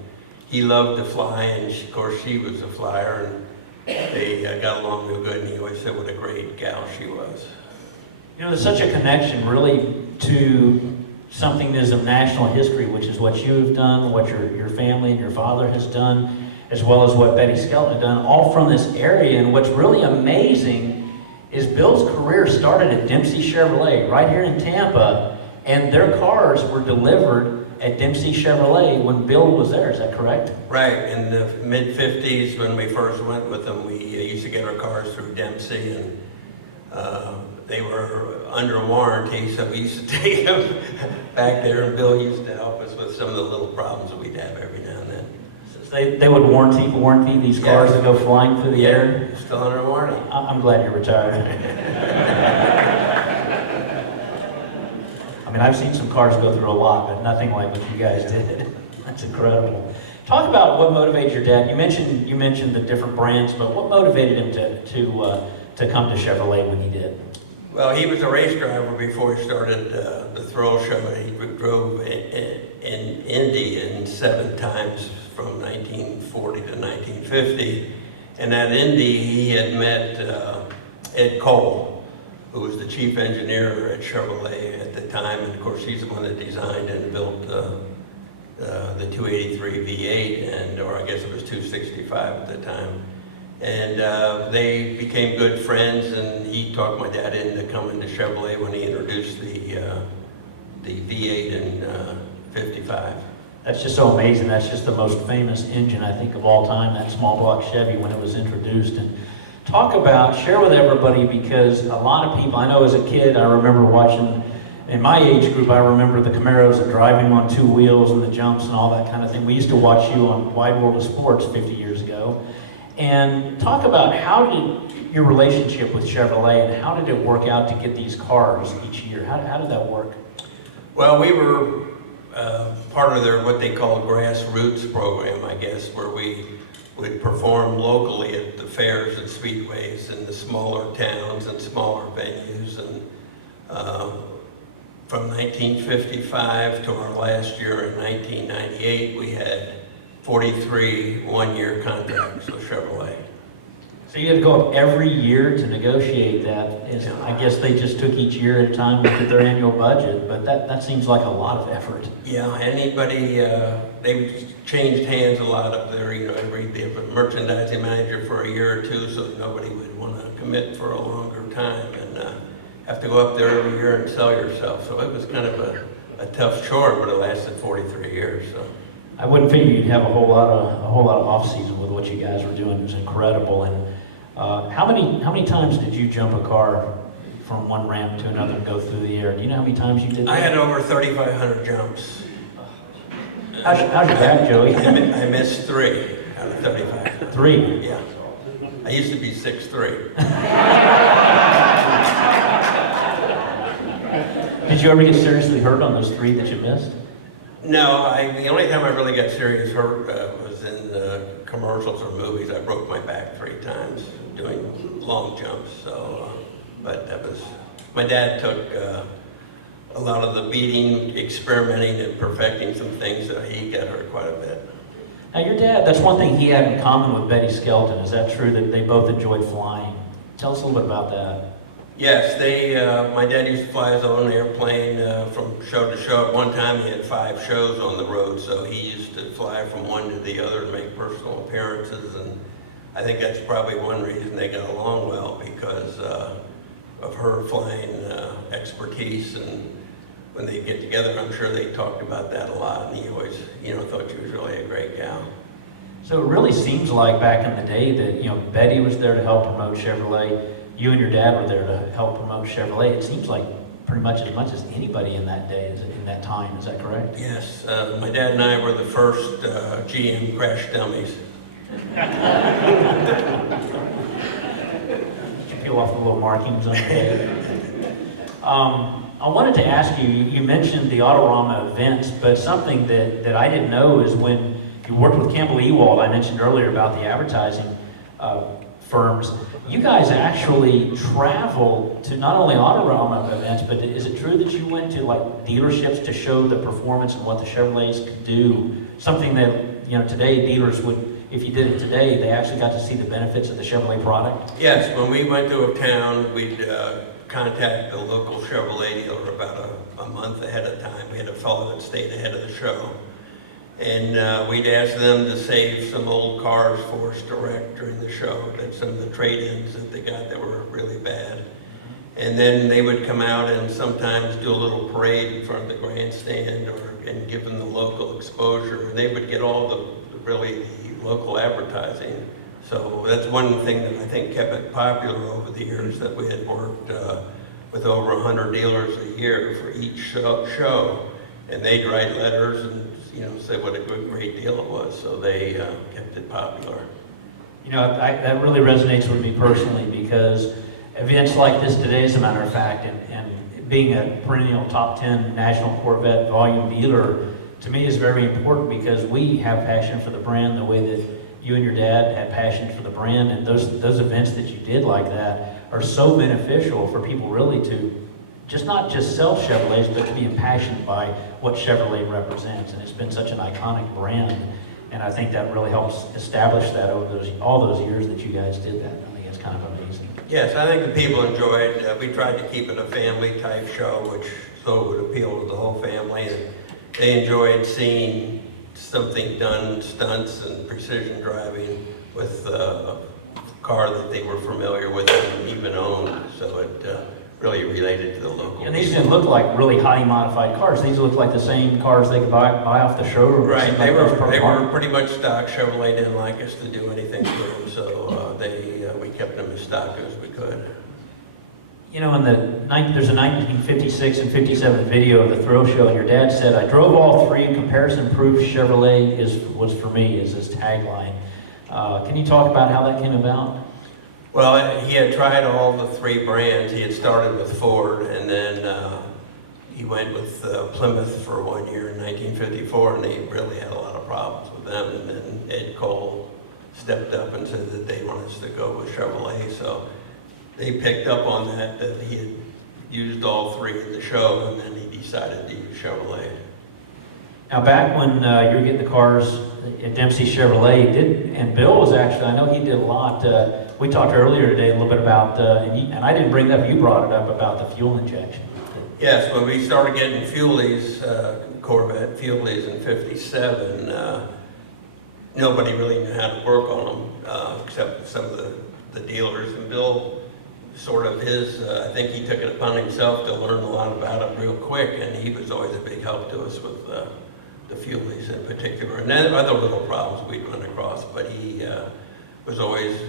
he loved to fly, and of course she was a flyer, and they got along real good, and he always said what a great gal she was. You know, there's such a connection really to something that is of national history, which is what you've done, what your family and your father has done, as well as what Betty Skelton had done, all from this area. And what's really amazing is Bill's career started at Dempsey Chevrolet right here in Tampa, and their cars were delivered at Dempsey Chevrolet when Bill was there. Is that correct? Right. In the mid-50s, when we first went with them, we used to get our cars through Dempsey, and they were under warranty, so we used to take them back there, and Bill used to help us with some of the little problems that we'd have every now and then. So they would warranty these cars that go flying through the air? Still under warranty. I'm glad you're retired. I mean, I've seen some cars go through a lot, but nothing like what you guys did. That's incredible. Talk about what motivated your dad. You mentioned the different brands, but what motivated him to come to Chevrolet when he did? Well, he was a race driver before he started the Thrill Show. He drove in Indy 7 times from 1940 to 1950. And at Indy, he had met Ed Cole, who was the chief engineer at Chevrolet at the time. And of course, he's the one that designed and built the 283 V8, or I guess it was 265 at the time. And they became good friends, and he talked my dad into coming to Chevrolet when he introduced the V8 in 55. That's just so amazing. That's just the most famous engine, I think, of all time, that small block Chevy when it was introduced. And share with everybody, because a lot of people, I know as a kid, I remember watching, in my age group, I remember the Camaros and driving on 2 wheels and the jumps and all that kind of thing. We used to watch you on Wide World of Sports 50 years ago. And talk about how did your relationship with Chevrolet, and how did it work out to get these cars each year? How did that work? Well, we were part of their what they call grassroots program, I guess, where we would perform locally at the fairs and speedways in the smaller towns and smaller venues. And from 1955 to our last year in 1998, we had 43 one-year contracts with Chevrolet. So you had to go up every year to negotiate that. I guess they just took each year at a time and did their annual budget, but that seems like a lot of effort. Yeah, anybody, they changed hands a lot up there, you know, they have a merchandising manager for a year or two, so nobody would want to commit for a longer time and have to go up there every year and sell yourself. So it was kind of a tough chore, but it lasted 43 years. So I wouldn't figure you'd have a whole lot of off season with what you guys were doing. It was incredible. And how many times did you jump a car from one ramp to another and go through the air? Do you know how many times you did that? I had over 3,500 jumps. How's your back, Joey? I missed 3 out of 35. 3? Yeah. I used to be 6'3". Did you ever get seriously hurt on those 3 that you missed? No, the only time I really got serious hurt was in commercials or movies. I broke my back 3 times doing long jumps. So, but that was, my dad took a lot of the beating, experimenting and perfecting some things, so he got hurt quite a bit. Now your dad, that's one thing he had in common with Betty Skelton. Is that true that they both enjoyed flying? Tell us a little bit about that. Yes, my dad used to fly his own airplane from show to show. At one time he had 5 shows on the road, so he used to fly from one to the other and make personal appearances, and I think that's probably one reason they got along well, because of her flying expertise. And when they get together, I'm sure they talked about that a lot, and he always, you know, thought she was really a great gal. So it really seems like back in the day that, you know, Betty was there to help promote Chevrolet. You and your dad were there to help promote Chevrolet. It seems like pretty much as anybody in that day, in that time. Is that correct? Yes, my dad and I were the first GM crash dummies. Did you peel off the little markings on your head? I wanted to ask you, you mentioned the Autorama events, but something that I didn't know is when you worked with Campbell Ewald, I mentioned earlier about the advertising firms, you guys actually travel to not only Autorama events, but is it true that you went to like dealerships to show the performance and what the Chevrolets could do? Something that, you know, today dealers would, if you did it today, they actually got to see the benefits of the Chevrolet product? Yes, when we went to a town, we'd contact the local Chevrolet dealer about a month ahead of time. We had a fellow that stayed ahead of the show. And we'd ask them to save some old cars for us direct during the show, that some of the trade-ins that they got that were really bad. And then they would come out and sometimes do a little parade in front of the grandstand and give them the local exposure. And they would get all the local advertising. So that's one thing that I think kept it popular over the years, that we had worked with over 100 dealers a year for each show. And they'd write letters and, you know, say what a great deal it was. So they kept it popular. You know, that really resonates with me personally, because events like this today, as a matter of fact, and being a perennial top 10 national Corvette volume dealer, to me is very important, because we have passion for the brand the way that you and your dad had passion for the brand, and those events that you did like that are so beneficial for people really to not just sell Chevrolets, but to be impassioned by what Chevrolet represents. And it's been such an iconic brand, and I think that really helps establish that over all those years that you guys did that. I think it's kind of amazing. Yes, I think the people enjoyed. We tried to keep it a family type show, which so would appeal to the whole family. And they enjoyed seeing something done, stunts and precision driving with a car that they were familiar with and even owned. So it really related to the local. And these didn't look like really highly modified cars. These looked like the same cars they could buy off the showroom. Right, they were pretty much stock. Chevrolet didn't like us to do anything to them, so we kept them as stock as we could. You know, there's a 1956 and 57 video of the thrill show, and your dad said, "I drove all 3, comparison-proof Chevrolet was for me," is his tagline. Can you talk about how that came about? Well, he had tried all the 3 brands. He had started with Ford, and then he went with Plymouth for 1 year in 1954, and they really had a lot of problems with them. And then Ed Cole stepped up and said that they wanted us to go with Chevrolet. So they picked up on that he had used all 3 at the show, and then he decided to use Chevrolet. Now, back when you were getting the cars at Dempsey Chevrolet, and Bill was actually, I know he did a lot we talked earlier today a little bit about, and I didn't bring it up, you brought it up about the fuel injection. Yes, when we started getting Fuelys, Corvette Fuelys in '57, nobody really knew how to work on them, except some of the dealers. And Bill, sort of I think he took it upon himself to learn a lot about it real quick, and he was always a big help to us with the Fuelys in particular. And then other little problems we'd run across, but he was always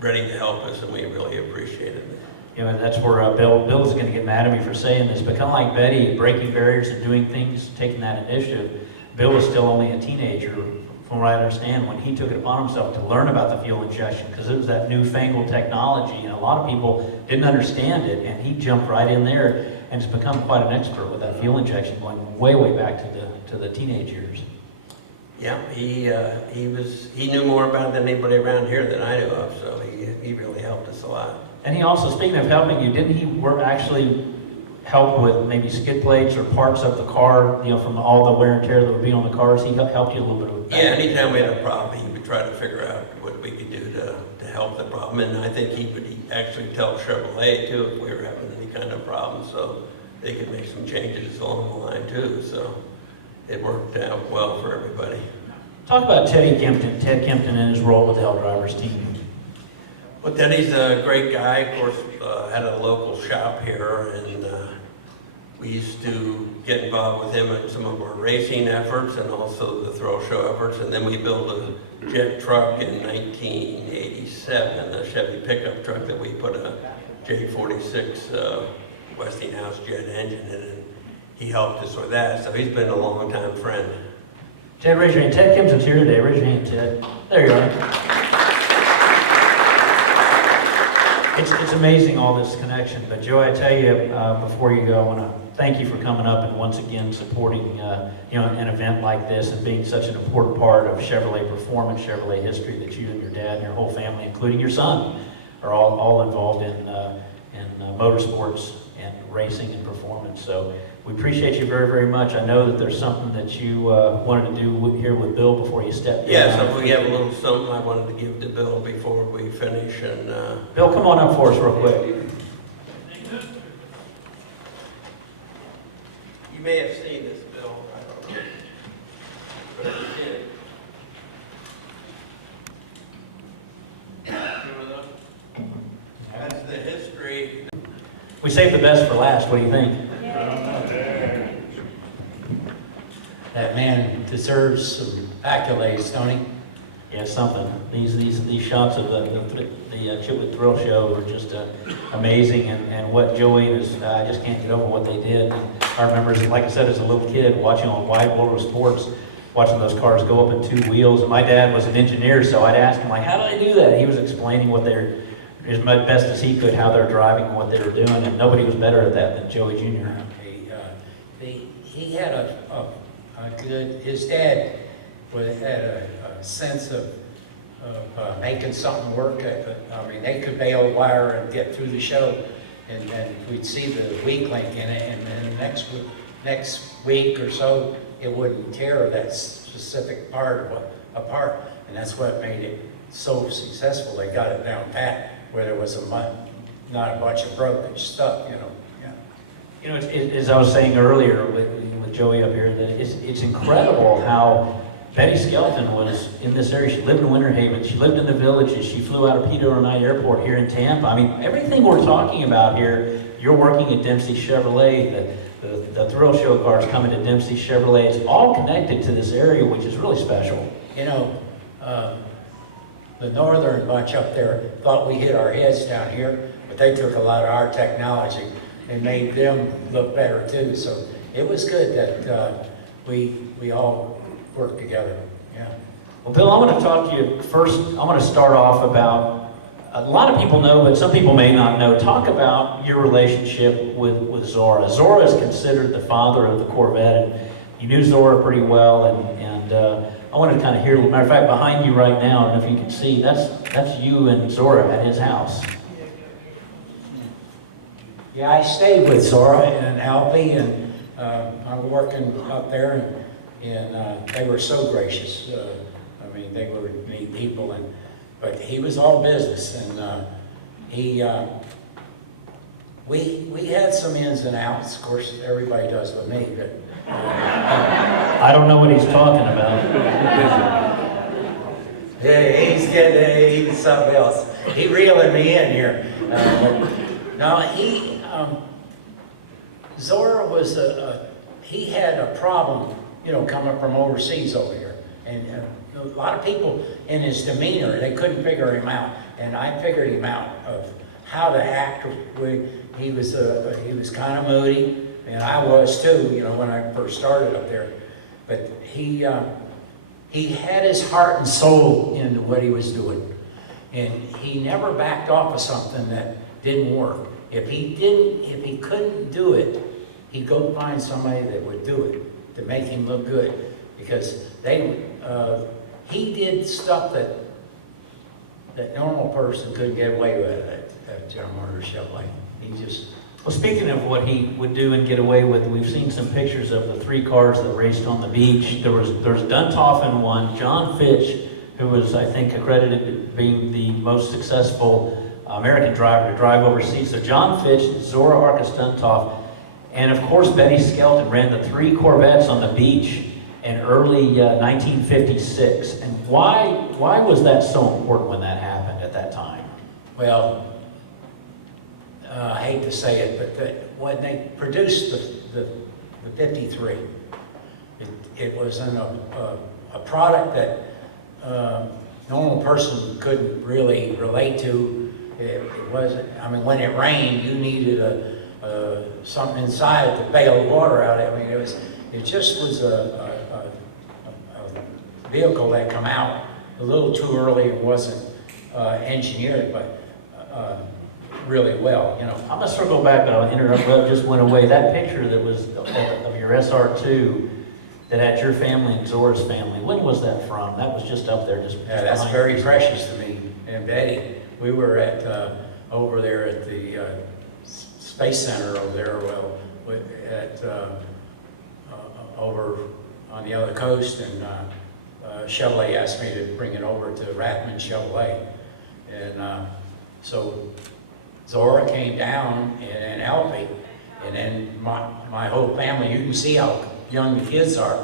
ready to help us, and we really appreciated it. You know, that's where Bill is going to get mad at me for saying this, but kind of like Betty, breaking barriers and doing things, taking that initiative, Bill was still only a teenager, from what I understand, when he took it upon himself to learn about the fuel injection, because it was that newfangled technology, and a lot of people didn't understand it, and he jumped right in there and has become quite an expert with that fuel injection, going way, way back to the teenage years. Yeah, he knew more about it than anybody around here that I knew of, so he really helped us a lot. And he also, speaking of helping you, didn't he actually help with maybe skid plates or parts of the car, you know, from all the wear and tear that would be on the cars? He helped you a little bit with that. Yeah, anytime we had a problem, he would try to figure out what we could do to help the problem. And I think he would actually tell Chevrolet too if we were having any kind of problem, so they could make some changes along the line too. So it worked out well for everybody. Talk about Ted Kempton and his role with the Hell Drivers team. Well, Teddy's a great guy. Of course, had a local shop here, and we used to get involved with him in some of our racing efforts and also the thrill show efforts. And then we built a jet truck in 1987, a Chevy pickup truck that we put a J46 Westinghouse jet engine in, and he helped us with that. So he's been a long-time friend. Ted, raise your hand. Ted Kempton's here today. Raise your hand, Ted. There you are. It's amazing, all this connection. But Joe, I tell you, before you go, I want to thank you for coming up and once again supporting you know, an event like this and being such an important part of Chevrolet performance, Chevrolet history, that you and your dad and your whole family, including your son, are all involved in motorsports and racing and performance. So we appreciate you very, very much. I know that there's something that you wanted to do here with Bill before you step down. Yeah, so we have a little something I wanted to give to Bill before we finish. And Bill, come on up for us real quick. You may have seen this, Bill. I don't know. But you did. Remember those? That's the history. We saved the best for last. What do you think? That man deserves some accolades, don't he? Yeah, something. These shots of the Chitwood Thrill Show were just amazing, and what Joey is, I just can't get over what they did. And I remember, like I said, as a little kid, watching on Wide World of Sports, watching those cars go up in two wheels. And my dad was an engineer, so I'd ask him, like, how do they do that? He was explaining what they're, as best as he could, how they're driving and what they were doing, and nobody was better at that than Joey Jr. He had a good, his dad had a sense of making something work. I mean, they could bail wire and get through the show, and then we'd see the weak link in it, and then next week or so, it wouldn't tear that specific part apart, and that's what made it so successful. They got it down pat, where there was not a bunch of broken stuff, you know. Yeah. You know, as I was saying earlier with Joey up here, that it's incredible how Betty Skelton was in this area. She lived in Winter Haven. She lived in the Villages. She flew out of Peter Knight Airport here in Tampa. I mean, everything we're talking about here, you're working at Dempsey Chevrolet, the thrill show cars coming to Dempsey Chevrolet. It's all connected to this area, which is really special. You know, the northern bunch up there thought we hit our heads down here, but they took a lot of our technology and made them look better too. So it was good that we all worked together. Yeah. Well, Bill, I want to talk to you first. I want to start off about, a lot of people know, but some people may not know. Talk about your relationship with Zora. Zora is considered the father of the Corvette, and you knew Zora pretty well, and I wanted to kind of hear, matter of fact, behind you right now, I don't know if you can see, that's you and Zora at his house. Yeah, I stayed with Zora and Albie, and I was working up there, and they were so gracious. I mean, they were neat people, but he was all business, and we had some ins and outs. Of course, everybody does with me, but I don't know what he's talking about. yeah, he's something else. He reeling me in here. Zora was he had a problem, coming from overseas over here. And a lot of people in his demeanor, they couldn't figure him out. And I figured him out of how to act. He was kind of moody, and I was too, when I first started up there. But he had his heart and soul into what he was doing. And he never backed off of something that didn't work. If he couldn't do it, he'd go find somebody that would do it to make him look good. Because he did stuff that normal person couldn't get away with at General Motors Chevrolet. Well, speaking of what he would do and get away with, we've seen some pictures of the 3 cars that raced on the beach. There's Dunthoff in one, John Fitch, who was, I think, accredited to being the most successful American driver to drive overseas. So John Fitch, Zora Arcus Dunthoff, and of course Betty Skelton ran the 3 Corvettes on the beach in early 1956. And why was that so important when that happened at that time? Well, I hate to say it, but when they produced the 53, it was in a product that normal person couldn't really relate to. It wasn't. I mean, when it rained, you needed something inside to bail the water out. I mean, it just was a vehicle that come out a little too early. It wasn't engineered, but really well. I'm gonna circle back, but I'll interrupt. It just went away. That picture that was of your SR2 that had your family and Zora's family. When was that from? That was just up there. Yeah, that's very precious to me. And Betty, we were over there at the Space Center over there. Well, over on the other coast, and Chevrolet asked me to bring it over to Rathman Chevrolet, and so Zora came down and helped me, and then my whole family. You can see how young the kids are,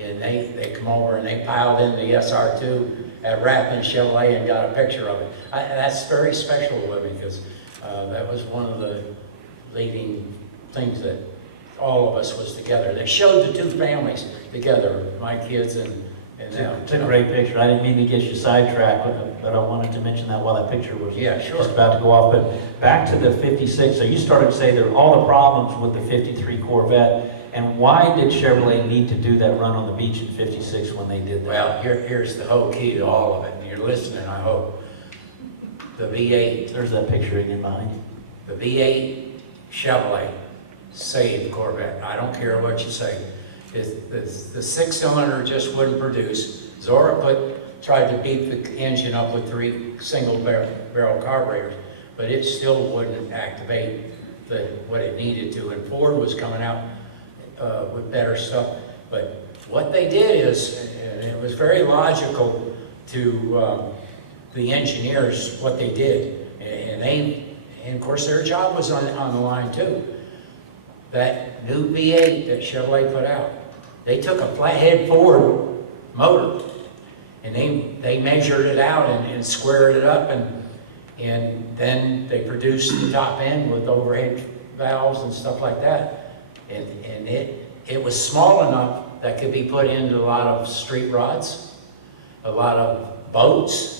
and they come over and they piled in the SR2 at Rathman Chevrolet and got a picture of it. That's very special with me, because that was one of the leading things that all of us was together. They showed the 2 families together, my kids and them. It's a great picture. I didn't mean to get you sidetracked, but I wanted to mention that while that picture was just about to go off. But back to the 56, so you started to say there were all the problems with the 53 Corvette, and why did Chevrolet need to do that run on the beach in 56 when they did that? Well, here's the whole key to all of it, and you're listening, I hope. The V8. There's that picture again behind you. The V8 Chevrolet saved Corvette. I don't care what you say. The 6-cylinder just wouldn't produce. Zora tried to beat the engine up with 3 single barrel carburetors, but it still wouldn't activate what it needed to. And Ford was coming out with better stuff. But what they did is, and it was very logical to the engineers, what they did. And of course their job was on the line too. That new V8 that Chevrolet put out, they took a flathead Ford motor and they measured it out and squared it up, and then they produced the top end with overhead valves and stuff like that. And it was small enough that could be put into a lot of street rods, a lot of boats,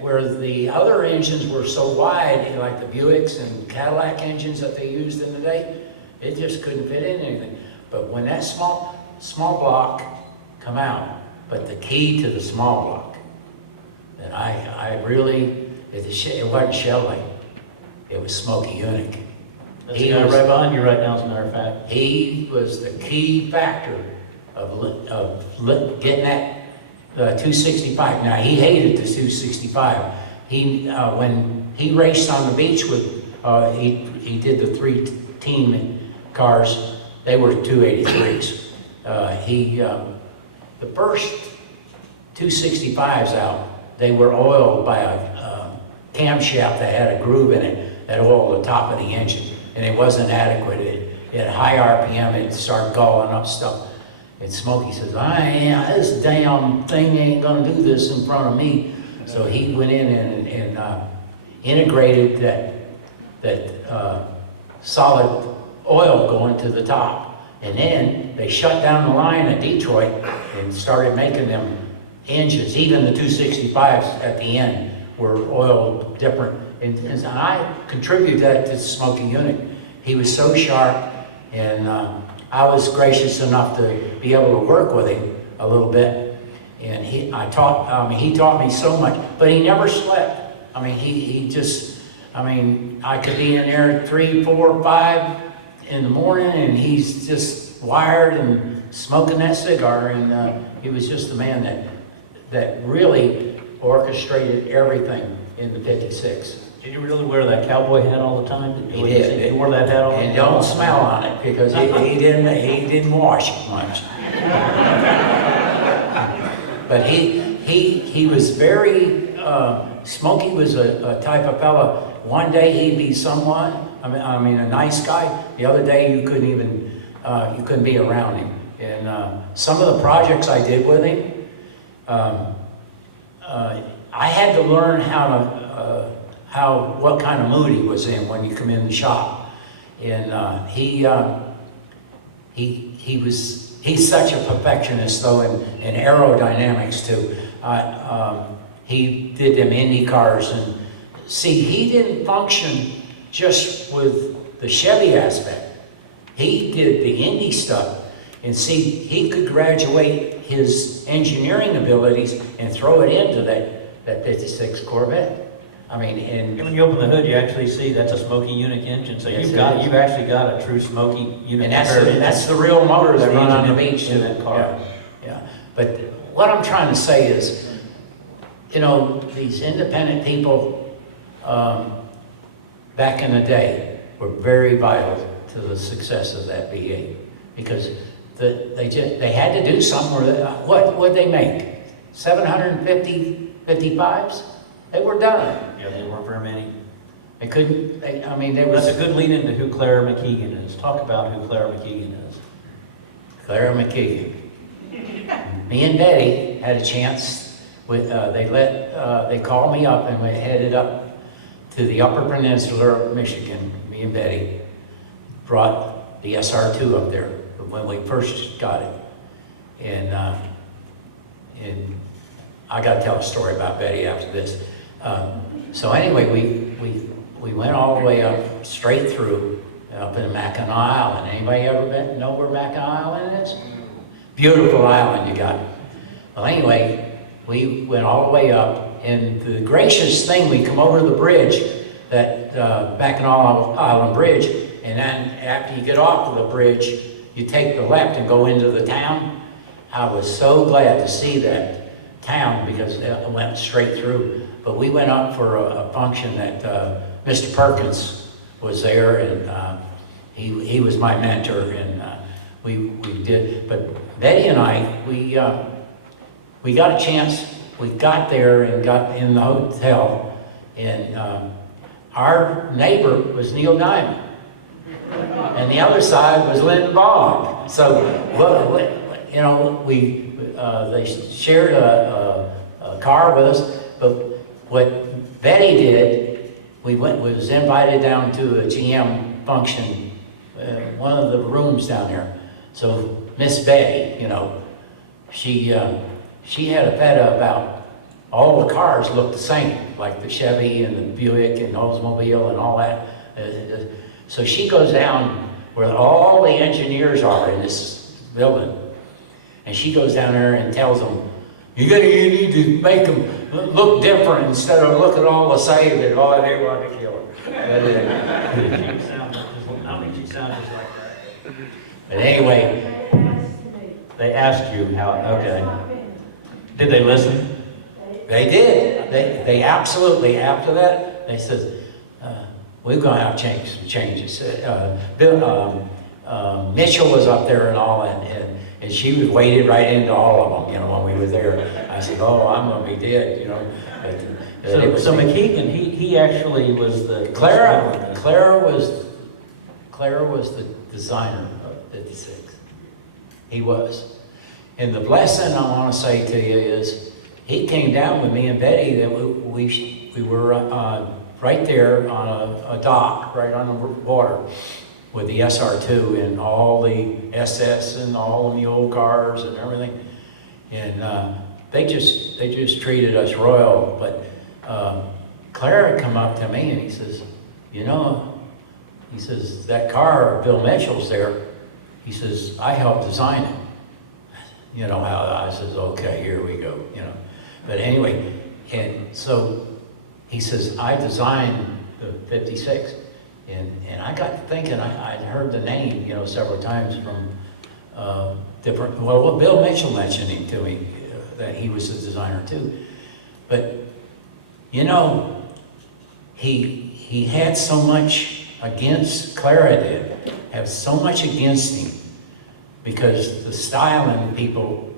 where the other engines were so wide, like the Buicks and Cadillac engines that they used in the day, it just couldn't fit in anything. But when that small block come out, but the key to the small block, that it wasn't Chevrolet, it was Smokey Unick. That's the guy right behind you right now, as a matter of fact. He was the key factor of getting that 265. Now, he hated the 265. When he raced on the beach with, he did the 3 team cars, they were 283s. The first 265s out, they were oiled by a camshaft that had a groove in it that oiled the top of the engine, and it wasn't adequate. At high RPM, it started galling up stuff. And Smokey says, this damn thing ain't gonna do this in front of me. So he went in and integrated that solid oil going to the top. And then they shut down the line at Detroit and started making them engines. Even the 265s at the end were oiled different. And I contributed that to Smokey Unit. He was so sharp, and I was gracious enough to be able to work with him a little bit. And he taught me so much, but he never slept. I mean, he just, I could be in there at 3, 4, 5 in the morning, and he's just wired and smoking that cigar. And he was just the man that really orchestrated everything in the 56. Did you really wear that cowboy hat all the time? He did. You wore that hat all the time? And don't smell on it, because he didn't wash it much. But he was very, Smokey was a type of fella. One day he'd be someone, a nice guy. The other day you couldn't be around him. And some of the projects I did with him, I had to learn what kind of mood he was in when you come in the shop. And he's such a perfectionist though in aerodynamics too. He did them Indy cars, and see, he didn't function just with the Chevy aspect. He did the Indy stuff, and see, he could graduate his engineering abilities and throw it into that 56 Corvette. And when you open the hood, you actually see that's a Smokey Unit engine. So you've actually got a true Smokey Unit. And that's the real motor that run on the beach in that car. Yeah. But what I'm trying to say is, these independent people back in the day were very vital to the success of that V8, because they had to do something. What would they make? 750 55s? They were done. Yeah, there weren't very many. They couldn't, there was... That's a good lead into who Clara McKeegan is. Talk about who Clara McKeegan is. Clara McKeegan. Me and Betty had a chance. They called me up, and we headed up to the Upper Peninsula of Michigan. Me and Betty brought the SR2 up there when we first got it. And I got to tell a story about Betty after this. So anyway, we went all the way up, straight through, up in Mackinac Island. Anybody ever know where Mackinac Island is? Beautiful island you got. Well, anyway, we went all the way up, and the gracious thing, we come over the bridge, that Mackinac Island Bridge, and then after you get off of the bridge, you take the left and go into the town. I was so glad to see that town, because it went straight through. But we went up for a function that Mr. Perkins was there, and he was my mentor, and we did. But Betty and I, we got a chance. We got there and got in the hotel, and our neighbor was Neil Diamond, and the other side was Lynn Bogg. So they shared a car with us. But what Betty did, was invited down to a GM function, one of the rooms down there. So Miss Betty, she had a feta about all the cars looked the same, like the Chevy and the Buick and Oldsmobile and all that. So she goes down where all the engineers are in this building, and she goes down there and tells them, you need to make them look different instead of looking all the same, and they want to kill her. She sounded just like that. But anyway, they asked you how. Okay. Did they listen? They did. They absolutely. After that, they said, "We're going to have some changes." Mitchell was up there and all, and she was weighted right into all of them. When we were there, said, oh, I'm gonna be dead, you know. But, So McKeegan, he actually was the... Clara was the designer of 56. He was. And the blessing I want to say to you is, he came down with me and Betty, that we were right there on a dock, right on the water, with the SR2 and all the SS and all of the old cars and everything. And they just treated us royal. But Clara come up to me and he says, you know, he says, that car, Bill Mitchell's there. He says, I helped design it. You know how I says, okay, here we go, you know. But anyway, and so he says, I designed the 56. And I got to thinking, I'd heard the name, you know, several times from different, well, Bill Mitchell mentioned him to me, that he was a designer too. But, you know, he had so much against, Clara did, have so much against him, because the styling people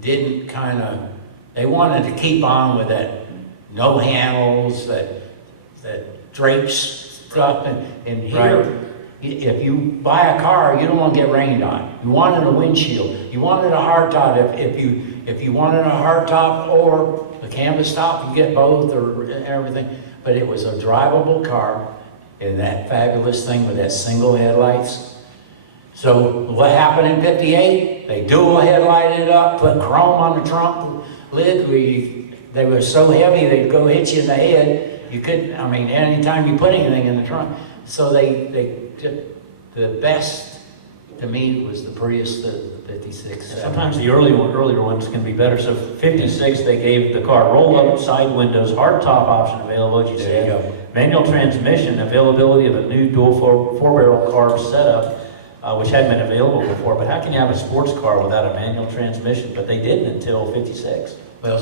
didn't kind of, they wanted to keep on with that no handles, that drapes stuff, and here, right. If you buy a car, you don't want to get rained on. You wanted a windshield. You wanted a hard top. If you wanted a hard top or a canvas top, you get both or everything. But it was a drivable car, and that fabulous thing with that single headlights. So what happened in 58? They dual headlighted it up, put chrome on the trunk lid. They were so heavy they'd go hit you in the head. You couldn't, I mean, anytime you put anything in the trunk. So the best to me was the Prius, the 56. Sometimes the earlier ones can be better. So 56, they gave the car roll-up side windows, hard top option available, as you said. Manual transmission, availability of a new dual four-barrel carb setup, which hadn't been available before. But how can you have a sports car without a manual transmission? But they didn't until 56. Well,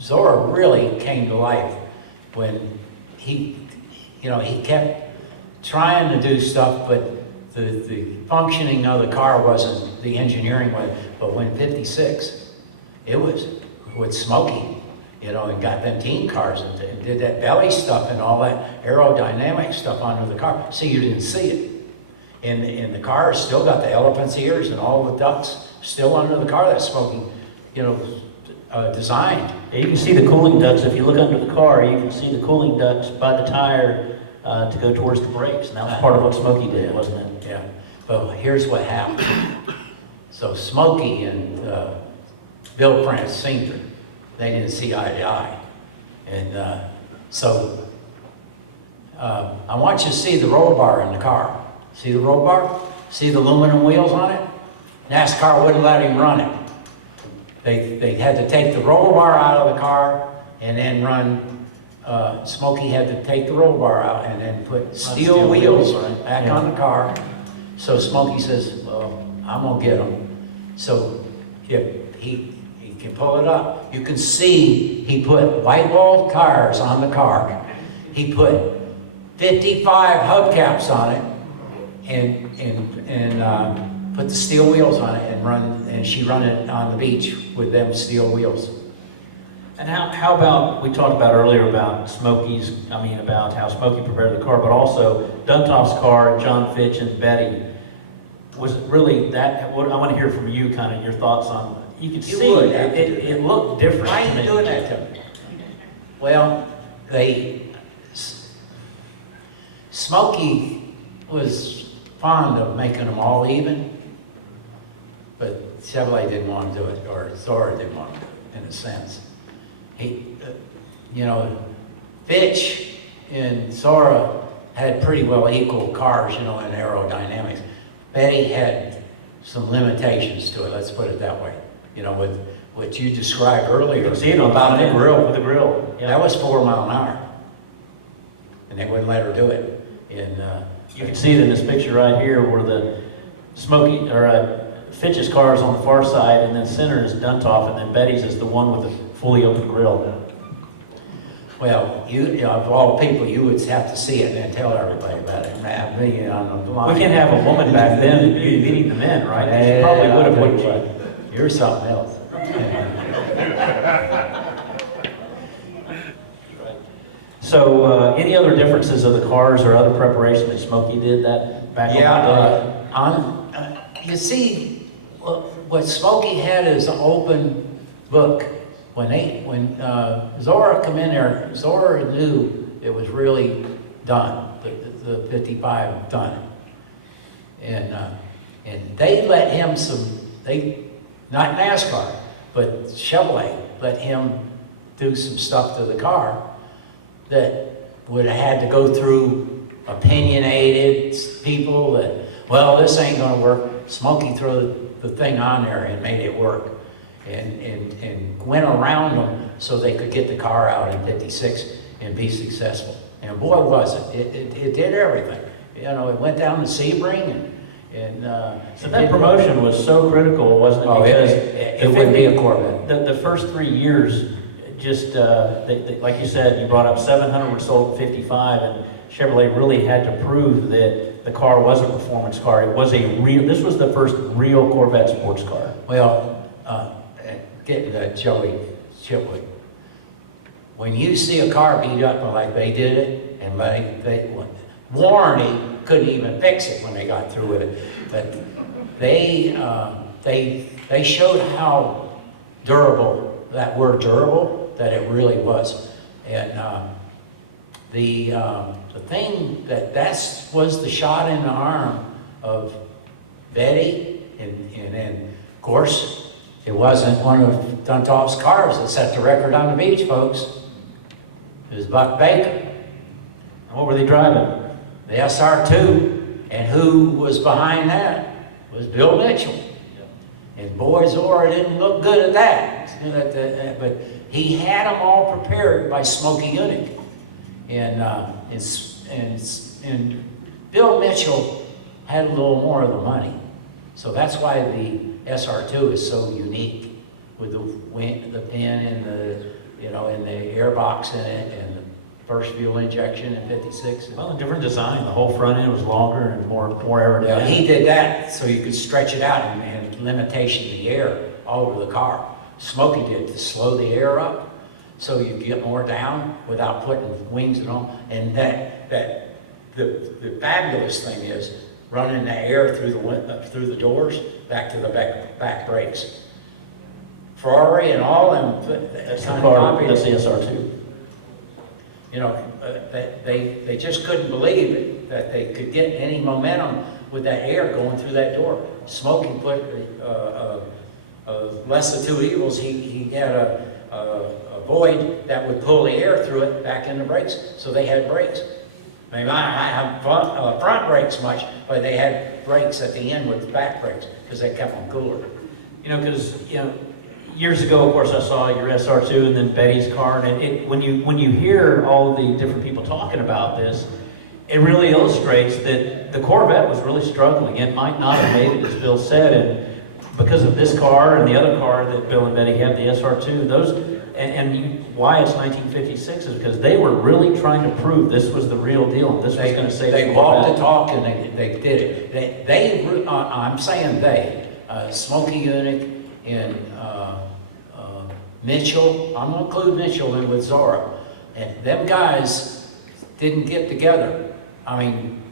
Zora really came to life when he kept trying to do stuff, but the functioning of the car wasn't the engineering way. But when 56, it was with Smokey, you know, and got them teen cars and did that belly stuff and all that aerodynamic stuff under the car. See, you didn't see it. And the car still got the elephant's ears and all the ducts still under the car that Smokey, you know, designed. Yeah, you can see the cooling ducts. If you look under the car, you can see the cooling ducts by the tire to go towards the brakes. And that was part of what Smokey did, wasn't it? Yeah. But here's what happened. So Smokey and Bill Prance Sr., they didn't see eye to eye. And so I want you to see the roll bar in the car. See the roll bar? See the aluminum wheels on it? NASCAR wouldn't let him run it. They had to take the roll bar out of the car and then run, Smokey had to take the roll bar out and then put steel wheels back on the car. So Smokey says, well, I'm gonna get them. So if he can pull it up, you can see he put white walled tires on the car. He put 55 hubcaps on it and put the steel wheels on it and she run it on the beach with them steel wheels. And how about, we talked about earlier about about how Smokey prepared the car, but also Duntoff's car, John Fitch and Betty. Was it really that, I want to hear from you kind of your thoughts on, you could see it looked different. Why are you doing that to me? Well, Smokey was fond of making them all even, but Chevrolet didn't want to do it, or Zora didn't want to do it, in a sense. Fitch and Zora had pretty well equal cars, you know, in aerodynamics. Betty had some limitations to it, let's put it that way. You know, with what you described earlier. You can see it about the grill, with the grill. Yeah. That was 4 mile an hour. And they wouldn't let her do it. And you can see it in this picture right here where the Smokey, or Fitch's car is on the far side, and then center is Duntoff, and then Betty's is the one with the fully open grill. Well, of all people, you would have to see it and then tell everybody about it. We can't have a woman back then leading the men, right? She probably would have. You're something else. So, any other differences of the cars or other preparation that Smokey did that back on the day? You see, what Smokey had is an open book. When Zora come in there, Zora knew it was really done, the 55 done. And they let him not NASCAR, but Chevrolet let him do some stuff to the car that would have had to go through opinionated people that, well, this ain't gonna work. Smokey threw the thing on there and made it work. And went around them so they could get the car out in 56 and be successful. And boy, was it. It did everything. You know, it went down to Sebring so that promotion was so critical, wasn't it? Oh, because it wouldn't be a Corvette. The first 3 years, just like you said, you brought up 700 were sold in 55, and Chevrolet really had to prove that the car was a performance car. It was this was the first real Corvette sports car. Well, getting to Joey Chitwood, when you see a car beat up like they did it, and warranty couldn't even fix it when they got through with it, but they showed how durable, that word durable, that it really was. And the thing was the shot in the arm of Betty, and then of course it wasn't one of Duntoff's cars that set the record on the beach, folks. It was Buck Baker. And what were they driving? The SR2. And who was behind that was Bill Mitchell. And boy, Zora didn't look good at that. But he had them all prepared by Smokey Unick. And Bill Mitchell had a little more of the money. So that's why the SR2 is so unique, with the pin and and the airbox in it, and the first fuel injection in 56. Well, a different design. The whole front end was longer and more aerodynamic. Yeah, he did that so you could stretch it out and limitation the air all over the car. Smokey did to slow the air up so you get more down without putting wings and all. And the fabulous thing is running the air through the doors back to the back brakes. Ferrari and all them. That's the car. That's the SR2. You know, they just couldn't believe it, that they could get any momentum with that air going through that door. Smokey put less of two evils. He had a void that would pull the air through it back in the brakes, so they had brakes. They might not have front brakes much, but they had brakes at the end with back brakes because they kept them cooler. Because years ago, of course, I saw your SR2 and then Betty's car, and when you hear all the different people talking about this, it really illustrates that the Corvette was really struggling. It might not have made it, as Bill said, and because of this car and the other car that Bill and Betty had, the SR2, why it's 1956 is because they were really trying to prove this was the real deal. And this was going to save the Corvette. They walked the talk and they did it. I'm saying Smokey Unick and Mitchell. I'm going to include Mitchell in with Zora. And them guys didn't get together. I mean,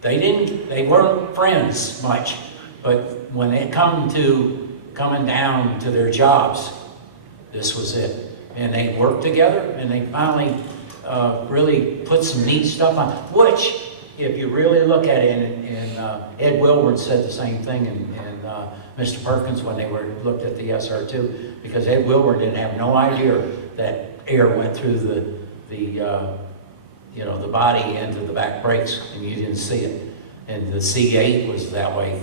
they weren't friends much, but when it coming down to their jobs, this was it. And they worked together, and they finally really put some neat stuff on, which, if you really look at it, and Ed Wilward said the same thing, and Mr. Perkins when they looked at the SR2, because Ed Wilward didn't have no idea that air went through the body into the back brakes, and you didn't see it. And the C8 was that way.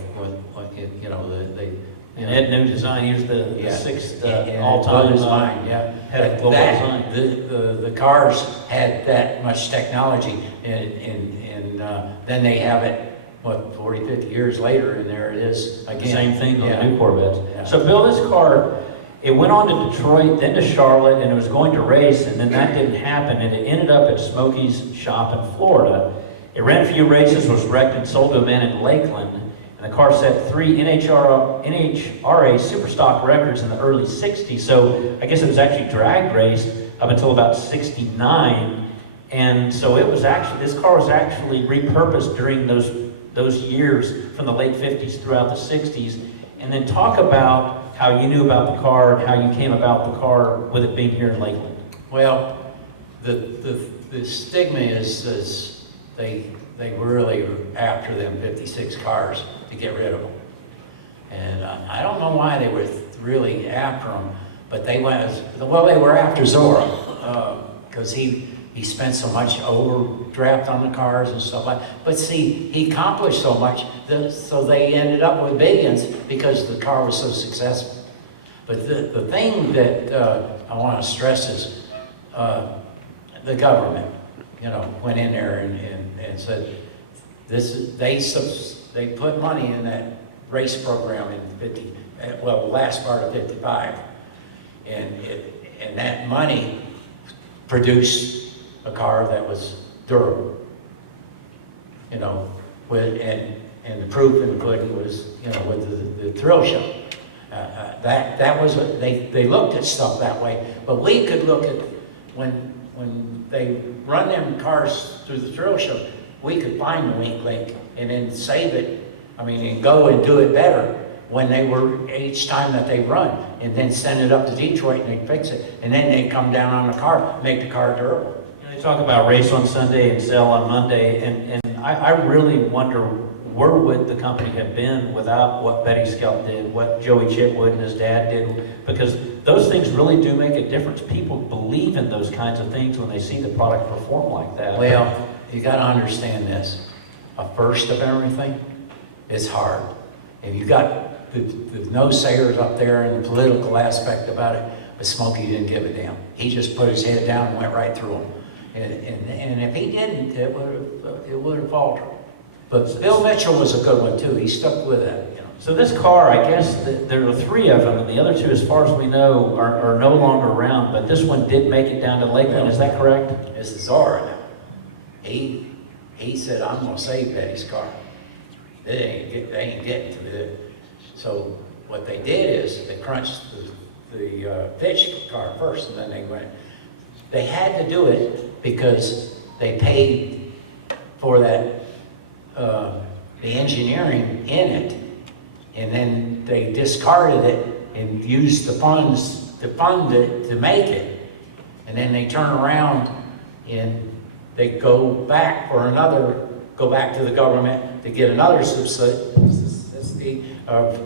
And Ed New Design used the sixth all-time design. Had a global design. The cars had that much technology, and then they have it, 40, 50 years later, and there it is again. Same thing on the new Corvettes. Yeah. So Bill, this car, it went on to Detroit, then to Charlotte, and it was going to race, and then that didn't happen, and it ended up at Smokey's shop in Florida. It ran a few races, was wrecked, and sold to a man in Lakeland. And the car set 3 NHRA Superstock records in the early 60s, so I guess it was actually drag raced up until about 69. And so it was actually, this car was actually repurposed during those years from the late 50s throughout the 60s. And then talk about how you knew about the car and how you came about the car with it being here in Lakeland. Well, the stigma is they really were after them 56 cars to get rid of them. And I don't know why they were really after them, but they were after Zora, because he spent so much overdraft on the cars and stuff like that. But see, he accomplished so much, so they ended up with billions because the car was so successful. But the thing that I want to stress is the government, went in there and said, they put money in that race program in the last part of 55. And that money produced a car that was durable, and the proof in the pudding was, with the thrill show. That was, they looked at stuff that way, but we could look at, when they run them cars through the thrill show, we could find the weak link and then save it, and go and do it better when they were, each time that they run, and then send it up to Detroit and they fix it, and then they come down on the car, make the car durable. They talk about race on Sunday and sell on Monday, and I really wonder where would the company have been without what Betty Skelton did, what Joey Chitwood and his dad did, because those things really do make a difference. People believe in those kinds of things when they see the product perform like that. Well, you got to understand this. A first of everything is hard. If you got the no-sayers up there and the political aspect about it, but Smokey didn't give a damn. He just put his head down and went right through them. And if he didn't, it would have faltered. But Bill Mitchell was a good one too. He stuck with that. So this car, I guess there are 3 of them, and the other 2, as far as we know, are no longer around. But this one did make it down to Lakeland. Is that correct? This is Zora now. He said, "I'm going to save Betty's car. They ain't getting to it." So what they did is they crunched the Fitch car first, and then they went. They had to do it because they paid for that. The engineering in it, and then they discarded it and used the funds to fund it to make it, and then they turn around and they go back to the government to get another subsidy of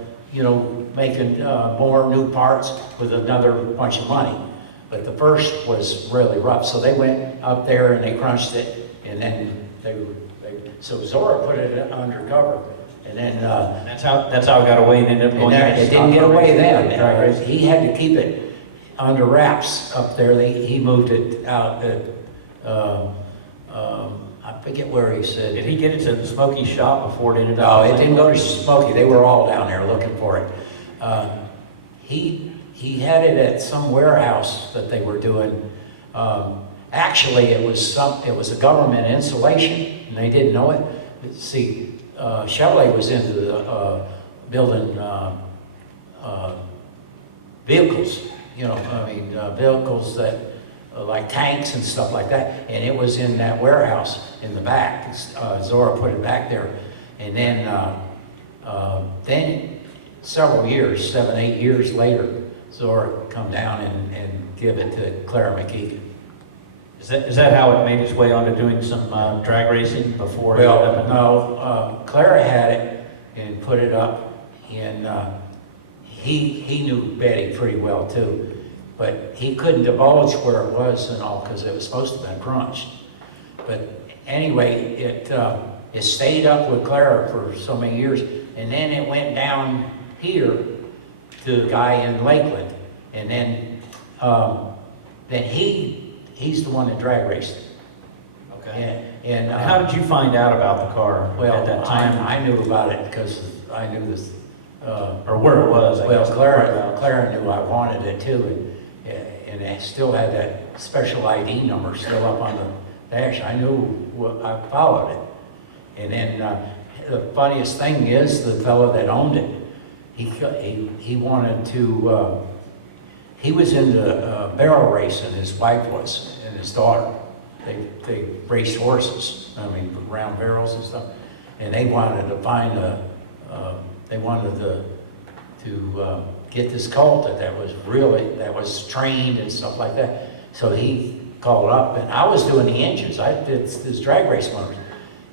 making more new parts with another bunch of money. But the first was really rough, so they went up there and they crunched it, and then so Zora put it undercover, and then that's how it got away and ended up going. It didn't get away then. He had to keep it under wraps up there. He moved it out. I forget where he said. Did he get it to the Smokey shop before it ended up? No, it didn't go to Smokey. They were all down there looking for it. He had it at some warehouse that they were doing. Actually, it was a government installation, and they didn't know it. See, Chevrolet was into the building vehicles, vehicles that like tanks and stuff like that, and it was in that warehouse in the back. Zora put it back there, and then several years, 7, 8 years later, Zora come down and give it to Clara McKeegan. Is that how it made its way onto doing some drag racing before? No, Clara had it and put it up, and he knew Betty pretty well too, but he couldn't divulge where it was and all because it was supposed to have been crunched. But anyway, it stayed up with Clara for so many years, and then it went down here to the guy in Lakeland, and then he's the one that drag raced it. Okay. And how did you find out about the car at that time? I knew about it because I knew this. Or where it was, I guess. Clara knew I wanted it too, and it still had that special ID number still up on the dash. I knew, I followed it. And then the funniest thing is the fellow that owned it, he wanted to, he was into barrel racing, his wife was, and his daughter. they raced horses, I mean, round barrels and stuff. And they wanted to find they wanted to get this colt that was trained and stuff like that. So he called up, and I was doing the engines. I did this drag race motors.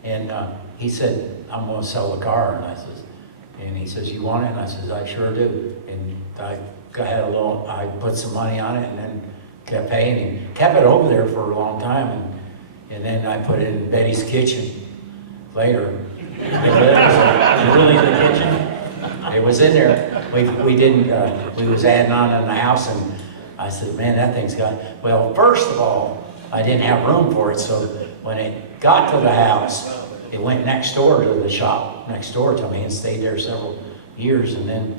And he said, I'm gonna sell the car. And he says, you want it? And I says, I sure do. And I put some money on it and then kept paying and kept it over there for a long time. And then I put it in Betty's kitchen later. Really in the kitchen? It was in there. We was adding on in the house, and I said, man, that thing's got, well, first of all, I didn't have room for it, so when it got to the house, it went next door to the shop next door to me and stayed there several years, and then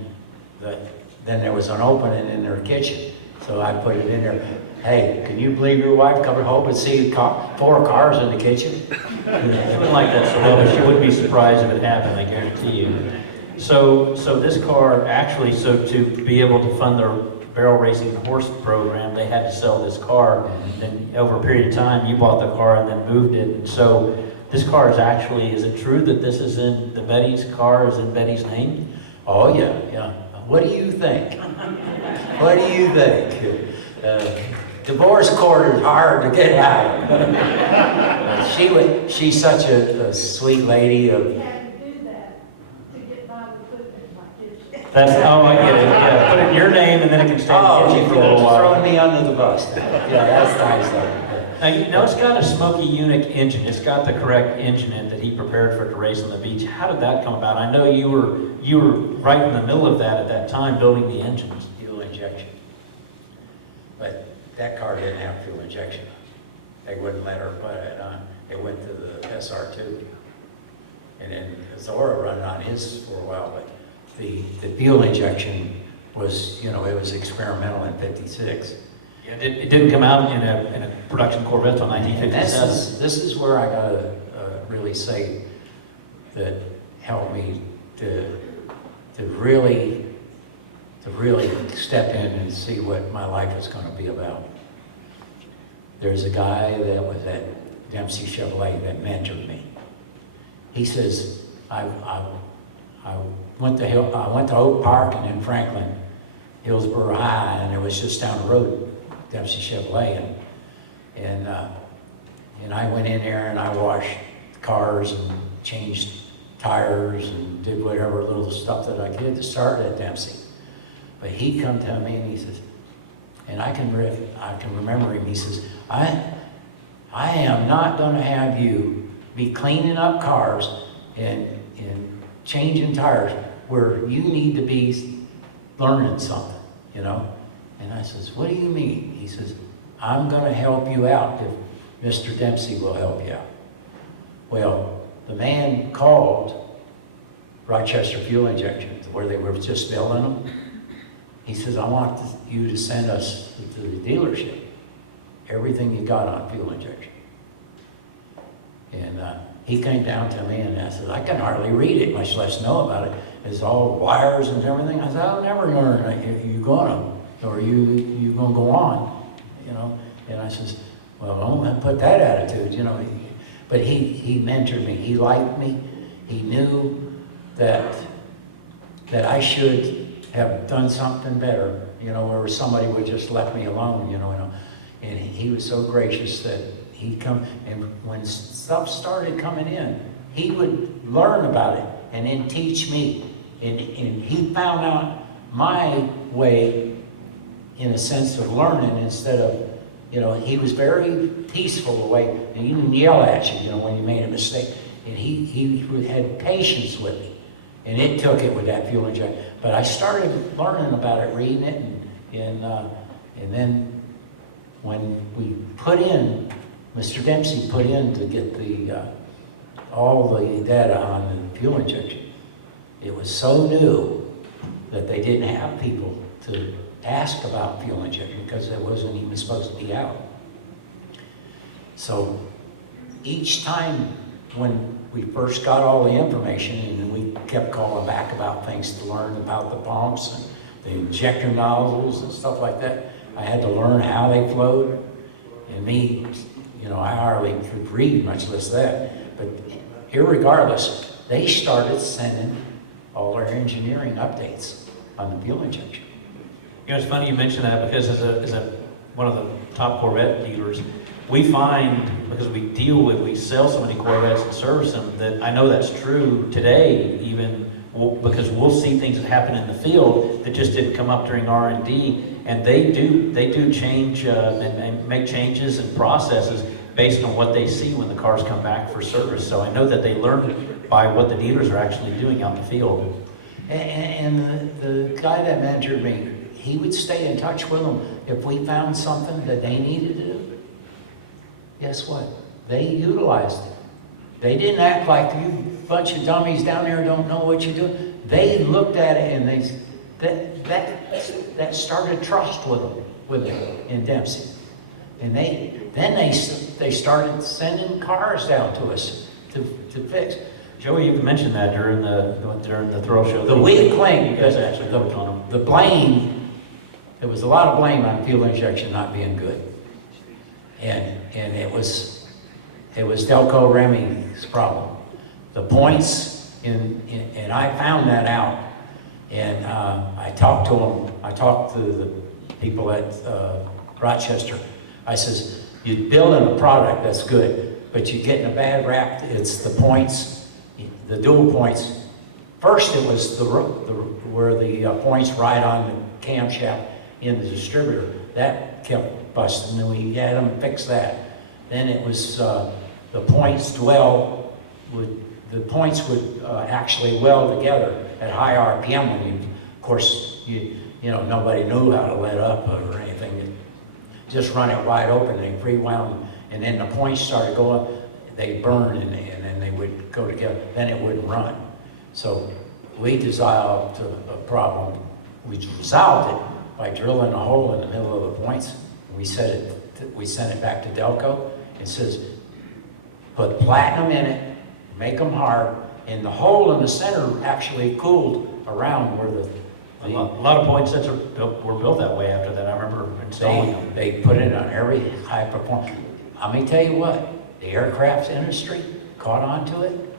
there was an opening in their kitchen, so I put it in there. Hey, can you believe your wife come home and see 4 cars in the kitchen? She wouldn't like that so well, but she wouldn't be surprised if it happened, I guarantee you. So this car, actually, so to be able to fund their barrel racing horse program, they had to sell this car. And then over a period of time, you bought the car and then moved it. And so this car is actually, is it true that this is in, the Betty's car is in Betty's name? Oh, yeah. What do you think? What do you think? Divorce court is hard to get out of. She's such a sweet lady. That's, I get it. Yeah, put it in your name and then it can stay in the kitchen for a little while. Throwing me under the bus. Yeah, that's nice. Now, you know, it's got a Smoky Unique engine. It's got the correct engine in that he prepared for it to race on the beach. How did that come about? I know you were right in the middle of that at that time, building the engines. Fuel injection. But that car didn't have fuel injection. They wouldn't let her put it on. It went to the SR2. And then Zora run on his for a while, but the fuel injection was, it was experimental in '56. Yeah, it didn't come out in a production Corvette until 1957. This is where I gotta really say that helped me to really step in and see what my life is going to be about. There's a guy that was at Dempsey Chevrolet that mentored me. He says, I went to Oak Park and in Franklin, Hillsborough High, and it was just down the road, Dempsey Chevrolet, and I went in there and I washed cars and changed tires and did whatever little stuff that I did to start at Dempsey. But he come to me and he says, and I can remember him. He says, I am not going to have you be cleaning up cars and changing tires where you need to be learning something, And I says, what do you mean? He says, I'm going to help you out if Mr. Dempsey will help you out. Well, the man called Rochester Fuel Injection, where they were just building them. He says, I want you to send us to the dealership everything you got on fuel injection. And he came down to me and I said, I can hardly read it, much less know about it. It's all wires and everything. I said, I'll never learn. You gonna, or you gonna go on, And I says, well, don't put that attitude, But he mentored me. He liked me. He knew that I should have done something better, or somebody would just let me alone, And he was so gracious that he'd come, and when stuff started coming in, he would learn about it and then teach me. And he found out my way in a sense of learning instead of, he was very peaceful the way, and he didn't yell at you, when you made a mistake. And he had patience with me. And it took it with that fuel injection. But I started learning about it, reading it, and then when we put in, Mr. Dempsey put in to get all the data on the fuel injection. It was so new that they didn't have people to ask about fuel injection because it wasn't even supposed to be out. So each time when we first got all the information and we kept calling back about things to learn about the pumps and the injector nozzles and stuff like that, I had to learn how they flowed. And me you know, I hardly could read, much less that. But irregardless, they started sending all their engineering updates on the fuel injection. You know, it's funny you mention that because as one of the top Corvette dealers, we find, because we sell so many Corvettes and service them, that I know that's true today, even because we'll see things that happen in the field that just didn't come up during R&D, and they do change and make changes and processes based on what they see when the cars come back for service. So I know that they learn by what the dealers are actually doing out in the field. And the guy that mentored me, he would stay in touch with them if we found something that they needed to do. Guess what? They utilized it. They didn't act like you bunch of dummies down there don't know what you do. They looked at it and that started trust with them in Dempsey. And they started sending cars down to us to fix. Joey, you mentioned that during the throw show. The weak claim, you guys actually worked on them. The blame, there was a lot of blame on fuel injection not being good. And it was Delco Remy's problem. The points, and I found that out. And I talked to them, I talked to the people at Rochester. I says, you're building a product that's good, but you're getting a bad rap. It's the points, the dual points. First it was where the points ride on the camshaft in the distributor. That kept busting, and we had them fix that. Then it was the points would actually weld together at high RPM when you, of course, you know, nobody knew how to let up or anything. Just run it wide open, they pre-wound, and then the points started going, they burned and then they would go together, then it wouldn't run. So we dissolved a problem. We resolved it by drilling a hole in the middle of the points. We sent it back to Delco and says, put platinum in it, make them hard, and the hole in the center actually cooled around where a lot of point sets were built that way after that. I remember installing them. They put it on every high performance. Let me tell you what, the aircraft industry caught on to it.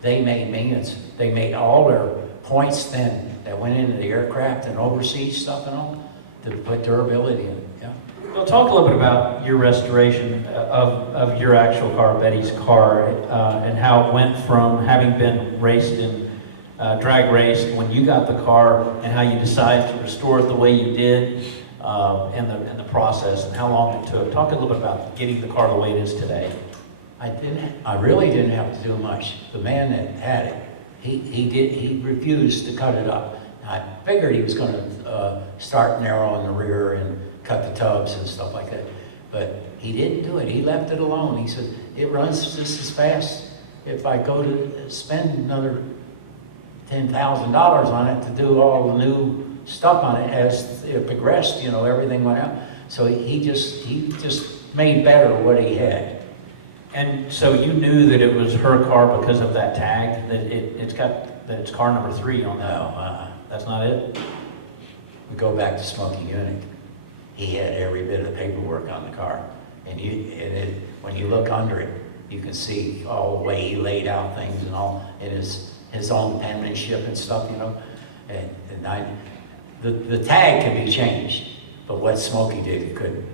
They made millions. They made all their points then that went into the aircraft and overseas stuff and all to put durability in it. Yeah. Well, talk a little bit about your restoration of your actual car, Betty's car, and how it went from having been raced in drag raced when you got the car, and how you decided to restore it the way you did, and the process, and how long it took. Talk a little bit about getting the car the way it is today. I really didn't have to do much. The man that had it, he refused to cut it up. I figured he was going to start narrow in the rear and cut the tubs and stuff like that, but he didn't do it. He left it alone. He said, it runs just as fast if I go to spend another $10,000 on it to do all the new stuff on it as it progressed, you know, everything went out. So he just made better what he had. And so you knew that it was her car because of that tag, that it's car number 3 on that? No, that's not it? We go back to Smokey Unick. He had every bit of paperwork on the car. And when you look under it, you can see all the way he laid out things and all, in his own penmanship and stuff, you know. The tag can be changed, but what Smokey did, you couldn't.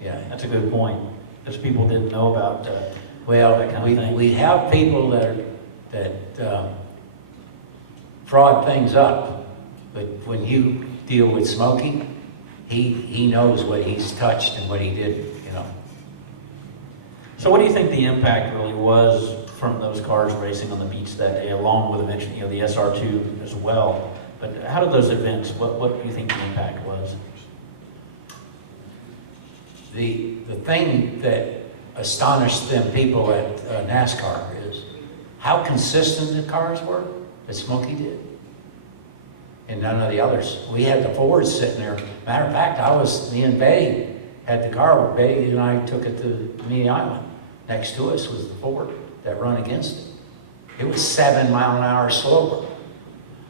Yeah. That's a good point. Because people didn't know about that kind of thing. We have people that fraud things up, but when you deal with Smokey, he knows what he's touched and what he didn't, you know. So what do you think the impact really was from those cars racing on the beach that day, along with eventually, you know, the SR2 as well? But how did those events, what do you think the impact was? The thing that astonished them people at NASCAR is how consistent the cars were that Smokey did. And none of the others. We had the Fords sitting there. Matter of fact, me and Betty had the car. Betty and I took it to Coney Island. Next to us was the Ford that run against it. It was 7 mile an hour slower.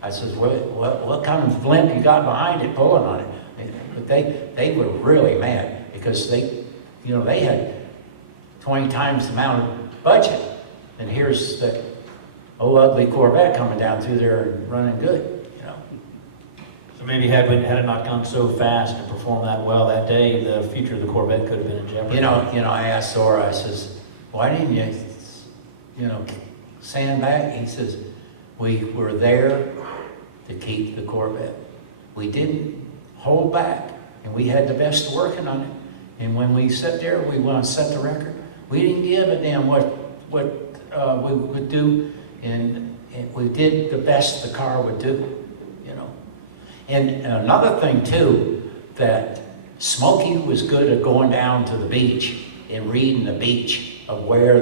I said, what kind of blimp you got behind it pulling on it? But they were really mad because they had 20 times the amount of budget. And here's that old ugly Corvette coming down through there and running good, you know. So maybe had it not gone so fast and performed that well that day, the future of the Corvette could have been in jeopardy. You know, I asked Zora, I says, why didn't you sandbag? He says, we were there to keep the Corvette. We didn't hold back, and we had the best working on it. And when we sat there, we want to set the record. We didn't give a damn what we would do, and we did the best the car would do, you know. And another thing too, that Smokey was good at going down to the beach and reading the beach of where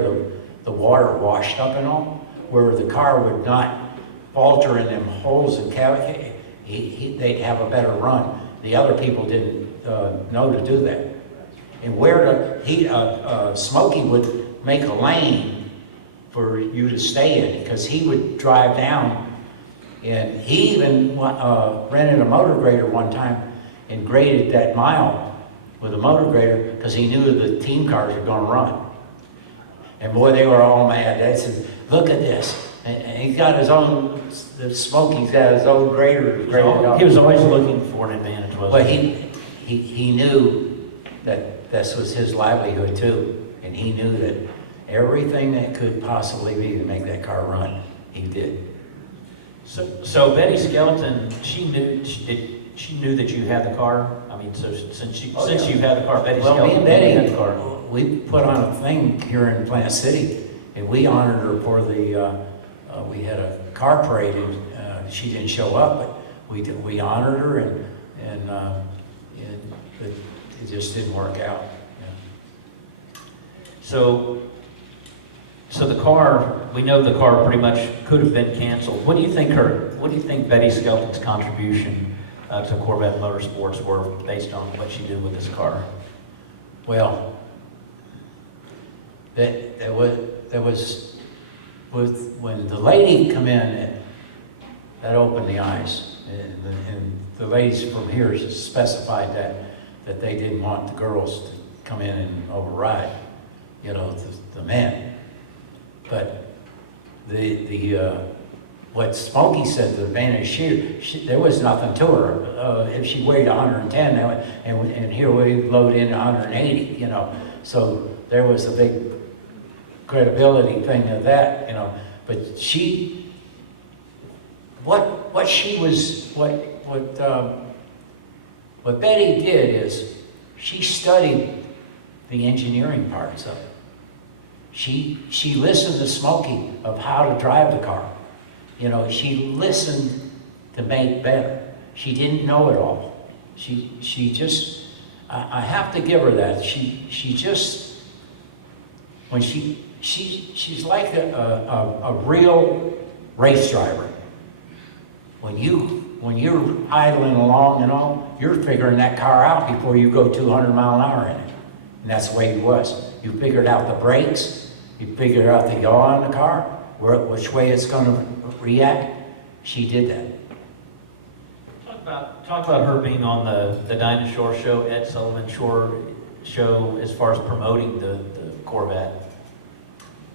the water washed up and all, where the car would not falter in them holes and cavities. They'd have a better run. The other people didn't know to do that. And where Smokey would make a lane for you to stay in, because he would drive down, and he even rented a motor grader one time and graded that mile with a motor grader because he knew the team cars were going to run. And boy, they were all mad. They said, look at this. And he's got his own, Smokey's got his own grader graded up. He was always looking for an advantage, wasn't But he knew that this was his livelihood too. And he knew that everything that could possibly be to make that car run, he did. So Betty Skelton, she knew that you had the car? I mean, so since you had the car, Betty Skelton, me and Betty, had the car. We put on a thing here in Plant City, and we honored her for we had a car parade, and she didn't show up, but we honored her, and it just didn't work out. Yeah. So the car, we know the car pretty much could have been canceled. What do you think Betty Skelton's contribution to Corvette Motorsports were based on what she did with this car? Well, there was when the lady come in, that opened the eyes, and the ladies from here specified that they didn't want the girls to come in and override, the men. But what Smokey said, the advantage, there was nothing to her. If she weighed 110, and here we load in 180, so there was a big credibility thing of that, But what Betty did is she studied the engineering parts of it. She listened to Smokey of how to drive the car. She listened to make better. She didn't know it all. She just, I have to give her that. She just, when she's like a real race driver. When you're idling along and all, you're figuring that car out before you go 200 mile an hour in it. And that's the way he was. You figured out the brakes, you figured out the yaw on the car, which way it's going to react. She did that. Talk about her being on the Dinosaur show, Ed Sullivan show, as far as promoting the Corvette.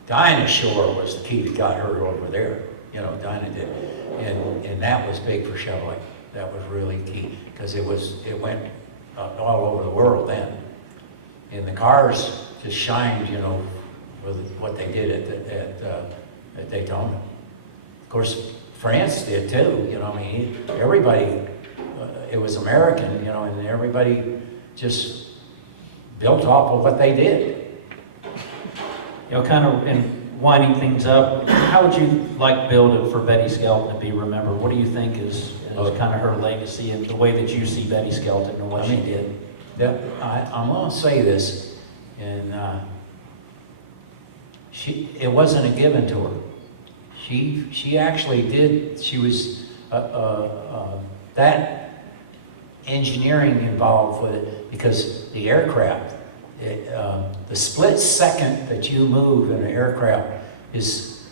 Dinosaur was the key that got her over there. Dinah did. And that was big for Chevrolet. That was really key because it went all over the world then. And the cars just shined, with what they did at Daytona. Of course, France did too. Everybody, it was American, and everybody just built off of what they did. Kind of in winding things up, how would you like Bill for Betty Skelton to be remembered? What do you think is kind of her legacy and the way that you see Betty Skelton and what she did? I'm going to say this, and it wasn't a given to her. She actually did. She was that engineering involved with it because the aircraft. The split second that you move in an aircraft is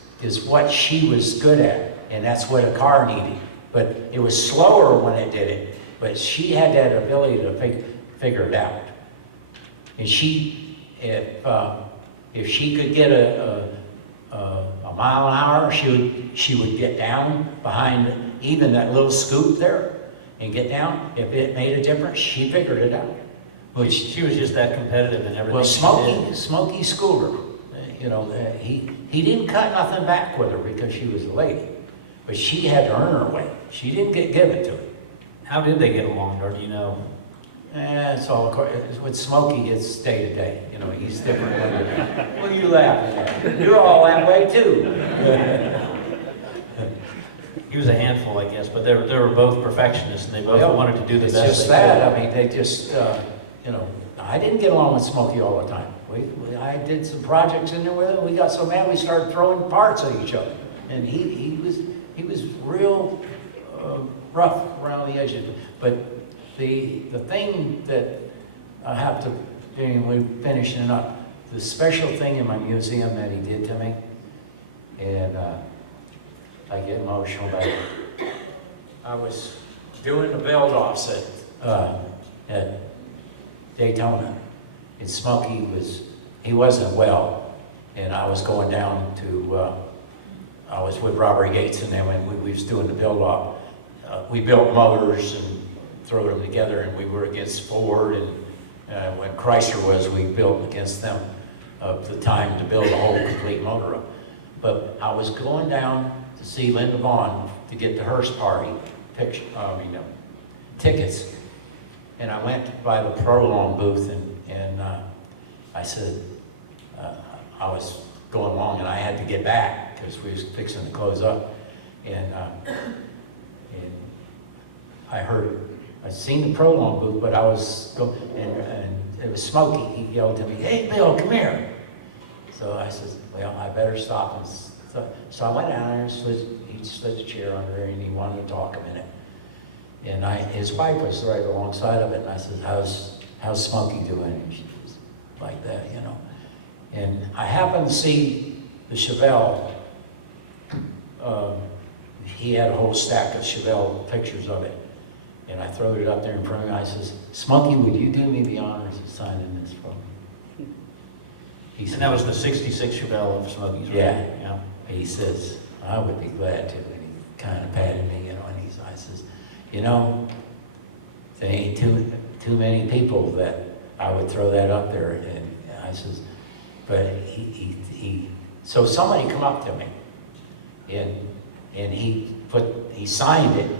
what she was good at, and that's what a car needed. But it was slower when it did it, but she had that ability to figure it out. And If she could get a mile an hour, she would get down behind even that little scoop there and get down. If it made a difference, she figured it out. Which she was just that competitive in everything. Well, she did. Smokey schooled her. You know, he didn't cut nothing back with her because she was a lady, but she had to earn her way. She didn't get given to her. How did they get along, or do you know? It's all with Smokey. It's day to day. You know, he's different. Well, you laughing at? You're all that way too. He was a handful, I guess, but they were both perfectionists, and they both wanted to do the it's best. just that. I mean, they just, you know, I didn't get along with Smokey all the time. I did some projects in there with him. We got so mad we started throwing parts at each other, and he was real rough around the edges. But the thing that I have to, we're finishing up, the special thing in my museum that he did to me, and I get emotional about it. I was doing the build-offs at Daytona, and Smokey he wasn't well, and I was going down to, I was with Robert Yates, and then when we was doing the build-off, we built motors and threw them together, and we were against Ford, and when Chrysler was, we built against them of the time to build a whole complete motor up. But I was going down to see Linda Vaughn to get the Hearst party tickets, and I went by the Prolong booth, and I said, I was going along, and I had to get back because we was fixing to close up, and I'd seen the Prolong booth, but I was going, and it was Smokey. He yelled to me, "Hey, Bill, come here." So I said, well, I better stop. And so I went down there and he slid the chair under there, and he wanted to talk a minute. And his wife was right alongside of it, and I said, how's Smokey doing? And she was like that, you know. And I happened to see the Chevelle. He had a whole stack of Chevelle pictures of it. And I threw it up there in front of me. I says, "Smokey, would you do me the honors of signing this for me?" He said, And that was the 66 Chevelle of Smokey's, right? Yeah. He says, "I would be glad to." And he kind of patted me, you know, and I says, "You know, there ain't too many people that I would throw that up there." And I says, but so somebody come up to me, and he signed it,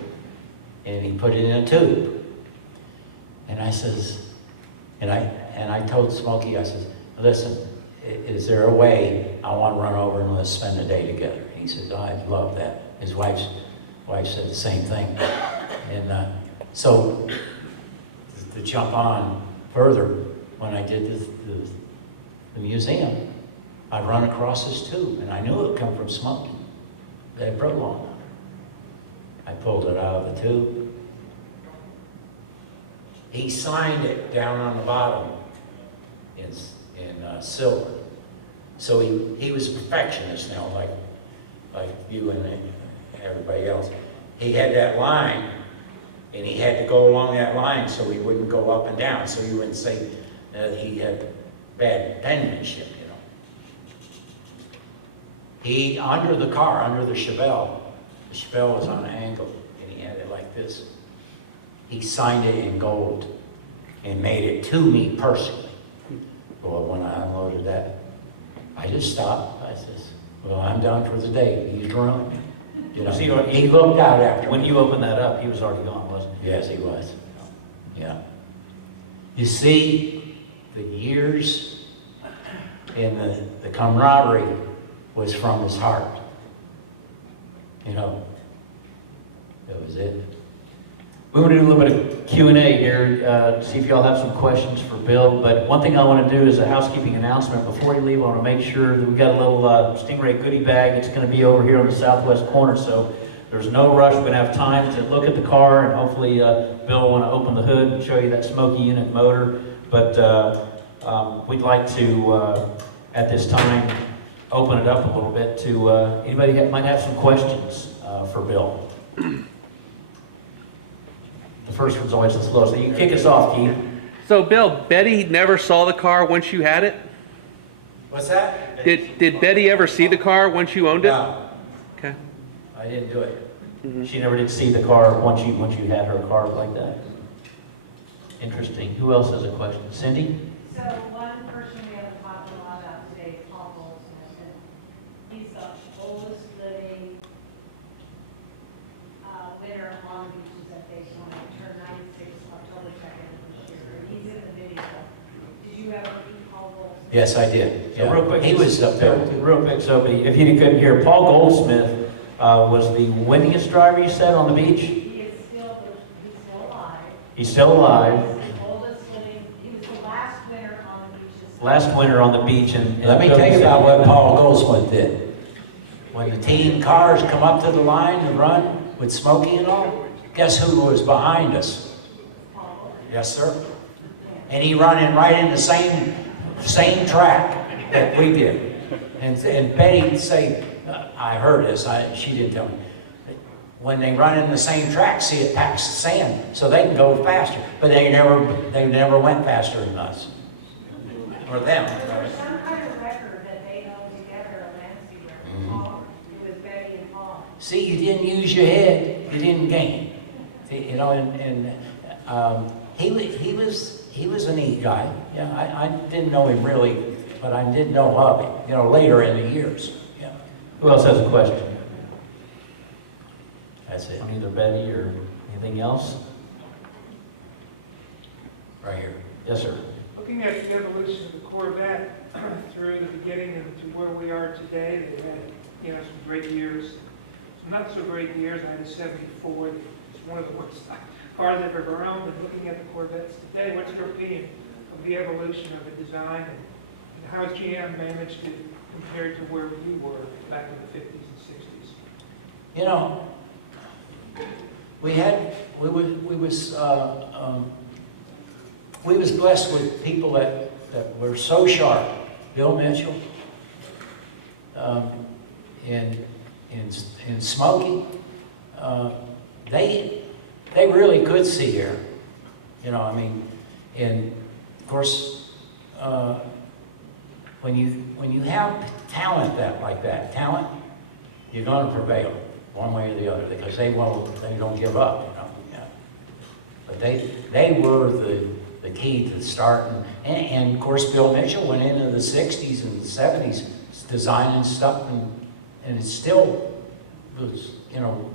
and he put it in a tube. And I says, and I told Smokey, I says, "Listen, is there a way I want to run over and let's spend a day together?" He said, "I'd love that." His wife said the same thing. And so to jump on further, when I did the museum, I run across this tube, and I knew it would come from Smokey. They had Prolong on it. I pulled it out of the tube. He signed it down on the bottom in silver. So he was a perfectionist now, like you and everybody else. He had that line, and he had to go along that line so he wouldn't go up and down, so you wouldn't say that he had bad penmanship, you know. He, under the Chevelle was on an angle, and he had it like this. He signed it in gold and made it to me personally. Well, when I unloaded that, I just stopped. I says, "Well, I'm done for the day. He's drunk." You know, he looked out after When me. you opened that up, he was already gone, wasn't he? Yes, he was. Yeah. You see, the years and the camaraderie was from his heart. You know, that was it. We want to do a little bit of Q&A here, see if y'all have some questions for Bill. But one thing I want to do is a housekeeping announcement. Before you leave, I want to make sure that we've got a little Stingray goodie bag. It's going to be over here on the southwest corner, so there's no rush. We're going to have time to look at the car, and hopefully Bill will want to open the hood and show you that Smoky unit motor. But we'd like to, at this time, open it up a little bit to anybody that might have some questions for Bill. The first one's always the slowest. So you can kick us off, Keith. So, Bill, Betty never saw the car once you had it? What's that? Did Betty ever see the car once you owned it? No, Okay. I didn't do it. She never did see the car once you had her car like that. Interesting. Who else has a question? Cindy? So one person we haven't talked a lot about today is Paul Goldsmith, and he's the oldest living winner on beaches at Daytona. He turned 96 October 2nd this year, and he's in the video. Did you ever meet Paul Goldsmith? Yes, I did. So real quick, He was up there. Real quick, so if you couldn't hear, Paul Goldsmith was the winningest driver, you said, on the beach? He is still, he's still alive. He's still alive. He's the oldest living, he was the last winner on the beaches. Last winter on the beach. And Let me tell you about what Paul Goldsmith did. When the team cars come up to the line to run with Smokey and all, guess who was behind us? Yes, sir. And he running right in the same track that we did. And Betty say, I heard this, she didn't tell me. When they run in the same track, see, it packs sand, so they can go faster. But they never went faster than us. Or them. There was some kind of record that they owned together at Lansing. It was Betty and Paul. See, you didn't use your head, you didn't gain. You know, and he was a neat guy. Yeah, I didn't know him really, but I did know of him, you know, later in the years. Yeah. Who else has a question? That's it. On either Betty or anything else? Right here. Yes, sir. Looking at the evolution of the Corvette through the beginning and to where we are today, they've had, some great years, some not so great years. I had a 74. It's one of the worst cars I've ever owned. And looking at the Corvettes today, what's your opinion of the evolution of the design and how has GM managed to compare to where you were back in the 50s and 60s? You know, we was blessed with people that were so sharp. Bill Mitchell, and Smokey, they really could see here. You know, I mean, and of course, when you have talent like that, you're going to prevail one way or the other because they don't give up. You know, yeah. But they were the key to starting, and of course Bill Mitchell went into the 60s and the 70s designing stuff, and it still was,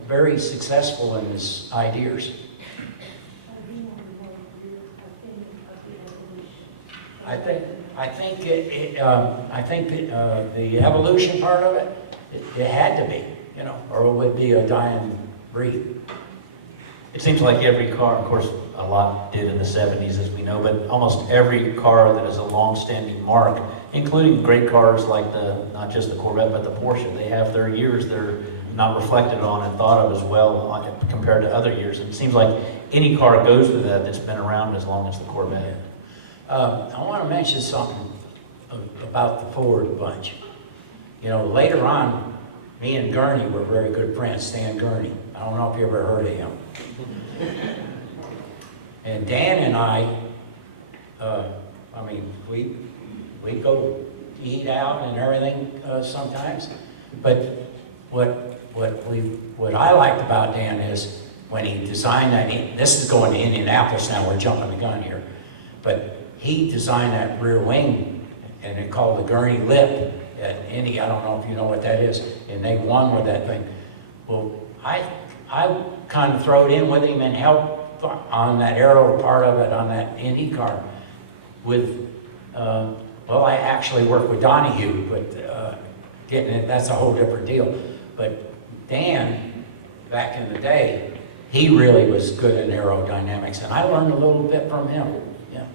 very successful in his ideas. I think the evolution part of it had to be, or it would be a dying breed. It seems like every car, of course, a lot did in the 70s, as we know, but almost every car that is a long-standing mark, including great cars like not just the Corvette, but the Porsche, they have their years that are not reflected on and thought of as well compared to other years. And it seems like any car goes with that that's been around as long as the Corvette. I want to mention something about the Ford bunch. Later on, me and Gurney were very good friends, Stan Gurney. I don't know if you ever heard of him. And Dan and I we go eat out and everything sometimes. But what I liked about Dan is when he designed that, this is going to Indianapolis now, we're jumping the gun here, but he designed that rear wing, and it called the Gurney Lip at Indy. I don't know if you know what that is, and they won with that thing. Well, I kind of throw it in with him and help on that aero part of it on that Indy car with, I actually work with Donahue, but getting it, that's a whole different deal. But Dan, back in the day, he really was good in aerodynamics, and I learned a little bit from him. Yeah.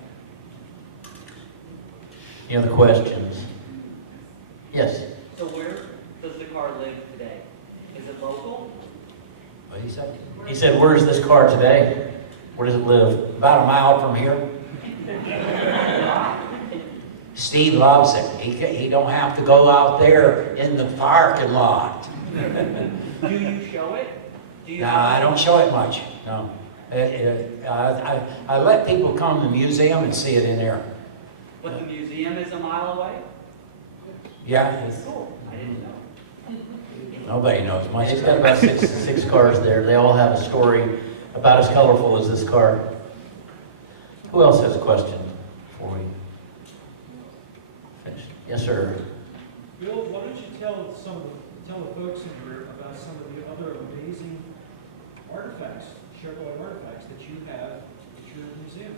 Any other questions? Yes. So where does the car live today? Is it local? What did he say? He said, where's this car today? Where does it live? About a mile from here. Steve loves it. He don't have to go out there in the parking lot. Do you show it? No, I don't show it much. No. I let people come to the museum and see it in there. But the museum is a mile away? Yeah, I didn't know. nobody knows much He's got about about it. six cars there. They all have a story about as colorful as this car. Who else has a question before we finish? Yes, sir. Bill, why don't you tell the folks in here about some of the other amazing artifacts, Chevrolet artifacts that you have at your museum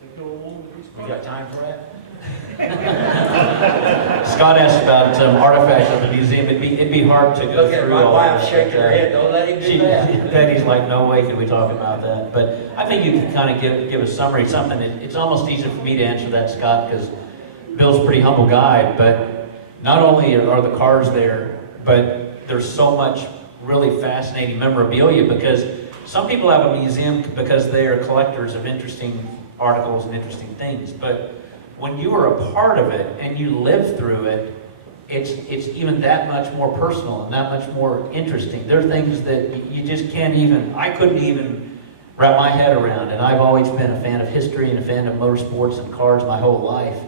that go along with these cars? We got time for that? Scott asked about artifacts of the museum. It'd be hard to go Look at through my all wife that. shaking her head, don't let him do that. Betty's like, no way can we talk about that. But I think you can kind of give a summary, something. It's almost easy for me to answer that, Scott, because Bill's a pretty humble guy. But not only are the cars there, but there's so much really fascinating memorabilia, because some people have a museum because they are collectors of interesting articles and interesting things. But when you are a part of it and you live through it, it's even that much more personal and that much more interesting. There are things that you just can't even, I couldn't even wrap my head around. And I've always been a fan of history and a fan of motorsports and cars my whole life.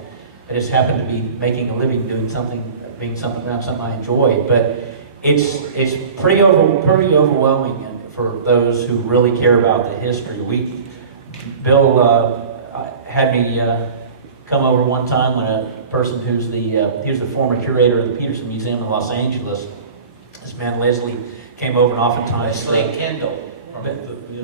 I just happened to be making a living doing something, being something around something I enjoyed. But it's pretty overwhelming for those who really care about the history. Bill had me come over one time when a person he was the former curator of the Peterson Museum in Los Angeles. This man Leslie came over, and oftentimes Leslie Kendall.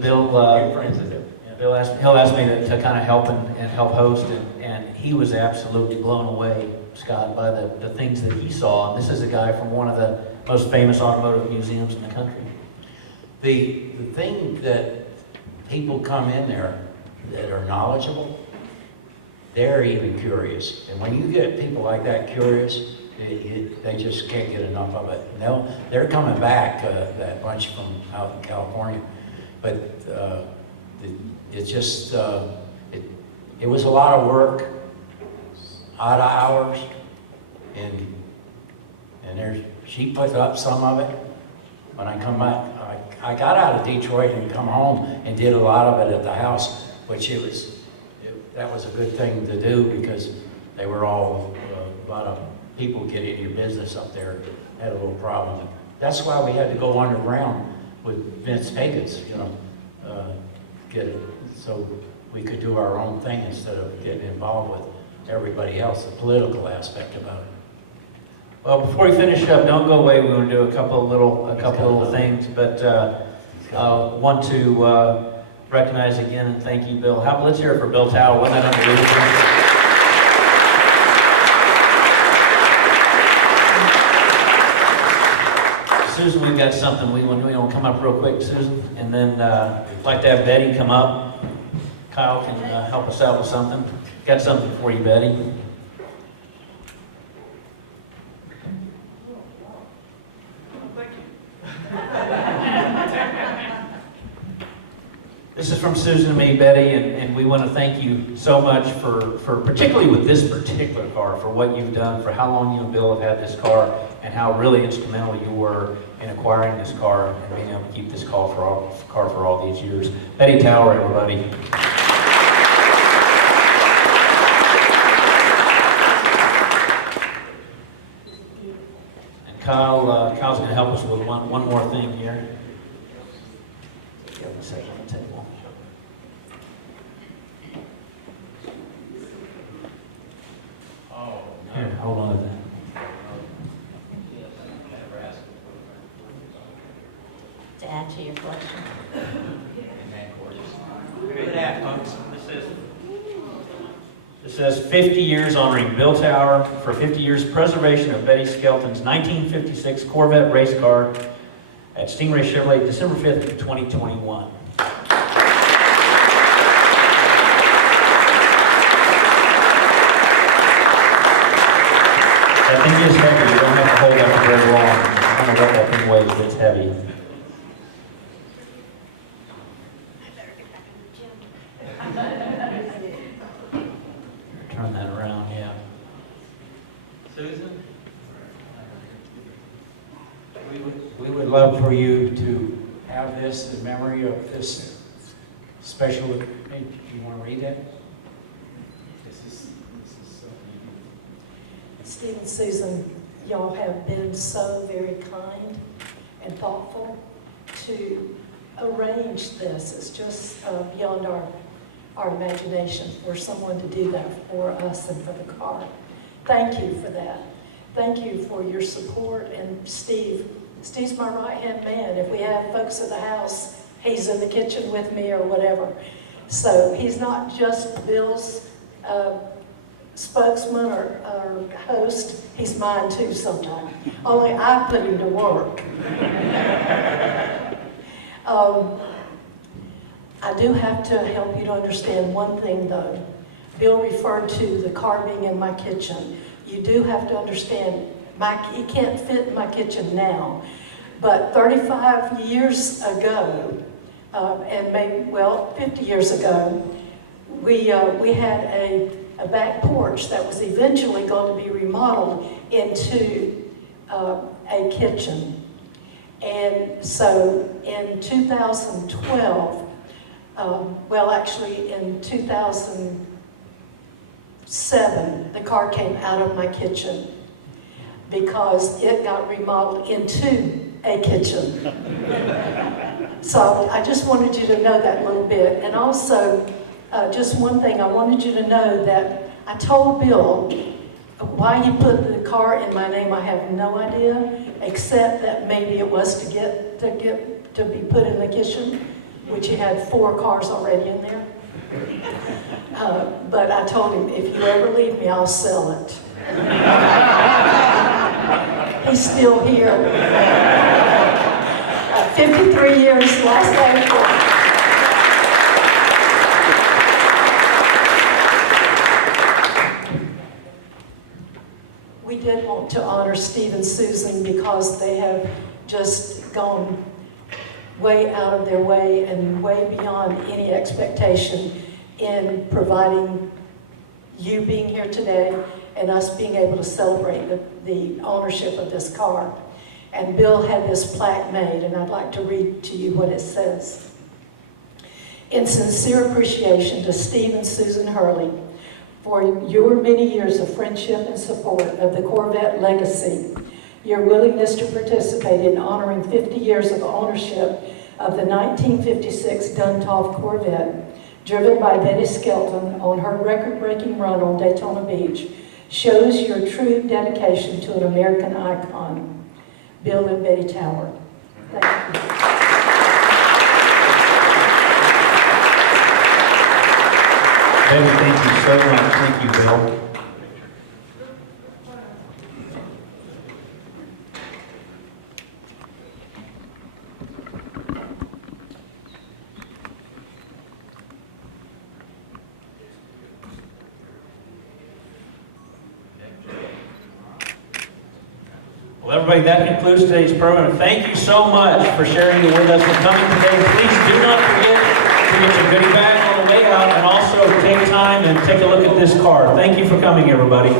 He'll ask me to kind of help and help host, and he was absolutely blown away, Scott, by the things that he saw. And this is a guy from one of the most famous automotive museums in the country. The thing that people come in there that are knowledgeable, they're even curious. And when you get people like that curious, they just can't get enough of it. And they're coming back, that bunch from out in California. But it's just, it was a lot of work, odd hours, and she put up some of it. When I come back, I got out of Detroit and come home and did a lot of it at the house, which that was a good thing to do, because they were all, a lot of people get into your business up there had a little problem. That's why we had to go underground with Vince Higgins, get it, so we could do our own thing instead of getting involved with everybody else, the political aspect about it. Well, before we finish up, don't go away. We're going to do a couple of little things, but want to recognize again and thank you, Bill. Let's hear it for Bill Tower. Wasn't that unbelievable? Susan, we've got something we want to come up real quick, Susan, and then I'd like to have Betty come up. Kyle can help us out with something. Got something for you, Betty. This is from Susan and me, Betty, and we want to thank you so much for particularly with this particular car, for what you've done, for how long you and Bill have had this car, and how really instrumental you were in acquiring this car and being able to keep this car for all these years. Betty Tower, everybody. And Kyle's going to help us with one more thing here. Give him a second on the table. Oh, no. Here, hold on to that. To add to your collection. Look at that, folks. This says 50 years honoring Bill Tower for 50 years preservation of Betty Skelton's 1956 Corvette race car at Stingray Chevrolet, December 5th, 2021. That thing is heavy. You don't have to hold that for very long. I don't know what that thing weighs, but it's heavy. Turn that around, yeah. Susan? We would love for you to have this in memory of this special. Hey, you want to read that? This is so Steve and Susan, y'all have been so very kind and thoughtful to arrange this. It's just beyond our imagination for someone to do that for us and for the car. Thank you for that. Thank you for your support. And Steve's my right-hand man. If we have folks at the house, he's in the kitchen with me or whatever. So he's not just Bill's spokesman or host, he's mine too sometimes. Only I put him to work. I do have to help you to understand one thing though. Bill referred to the car being in my kitchen. You do have to understand, it can't fit in my kitchen now, but 35 years ago, and maybe, 50 years ago, we had a back porch that was eventually going to be remodeled into a kitchen. And so in 2012, actually in 2007, the car came out of my kitchen because it got remodeled into a kitchen. So I just wanted you to know that little bit. And also, just one thing, I wanted you to know that I told Bill why he put the car in my name. I have no idea, except that maybe it was to be put in the kitchen, which he had 4 cars already in there. But I told him, if you ever leave me, I'll sell it. He's still here. 53 years last April. We did want to honor Steve and Susan because they have just gone way out of their way and way beyond any expectation in providing you being here today and us being able to celebrate the ownership of this car. And Bill had this plaque made, and I'd like to read to you what it says. In sincere appreciation to Steve and Susan Hurley for your many years of friendship and support of the Corvette legacy, your willingness to participate in honoring 50 years of ownership of the 1956 Duntov Corvette, driven by Betty Skelton on her record-breaking run on Daytona Beach, shows your true dedication to an American icon. Bill and Betty Tower. Thank you. Betty, thank you so much. Thank you, Bill. Well, everybody, that concludes today's program. Thank you so much for sharing it with us, for coming today. Please do not forget to get your goodie bag on the way out, and also take time and take a look at this car. Thank you for coming, everybody.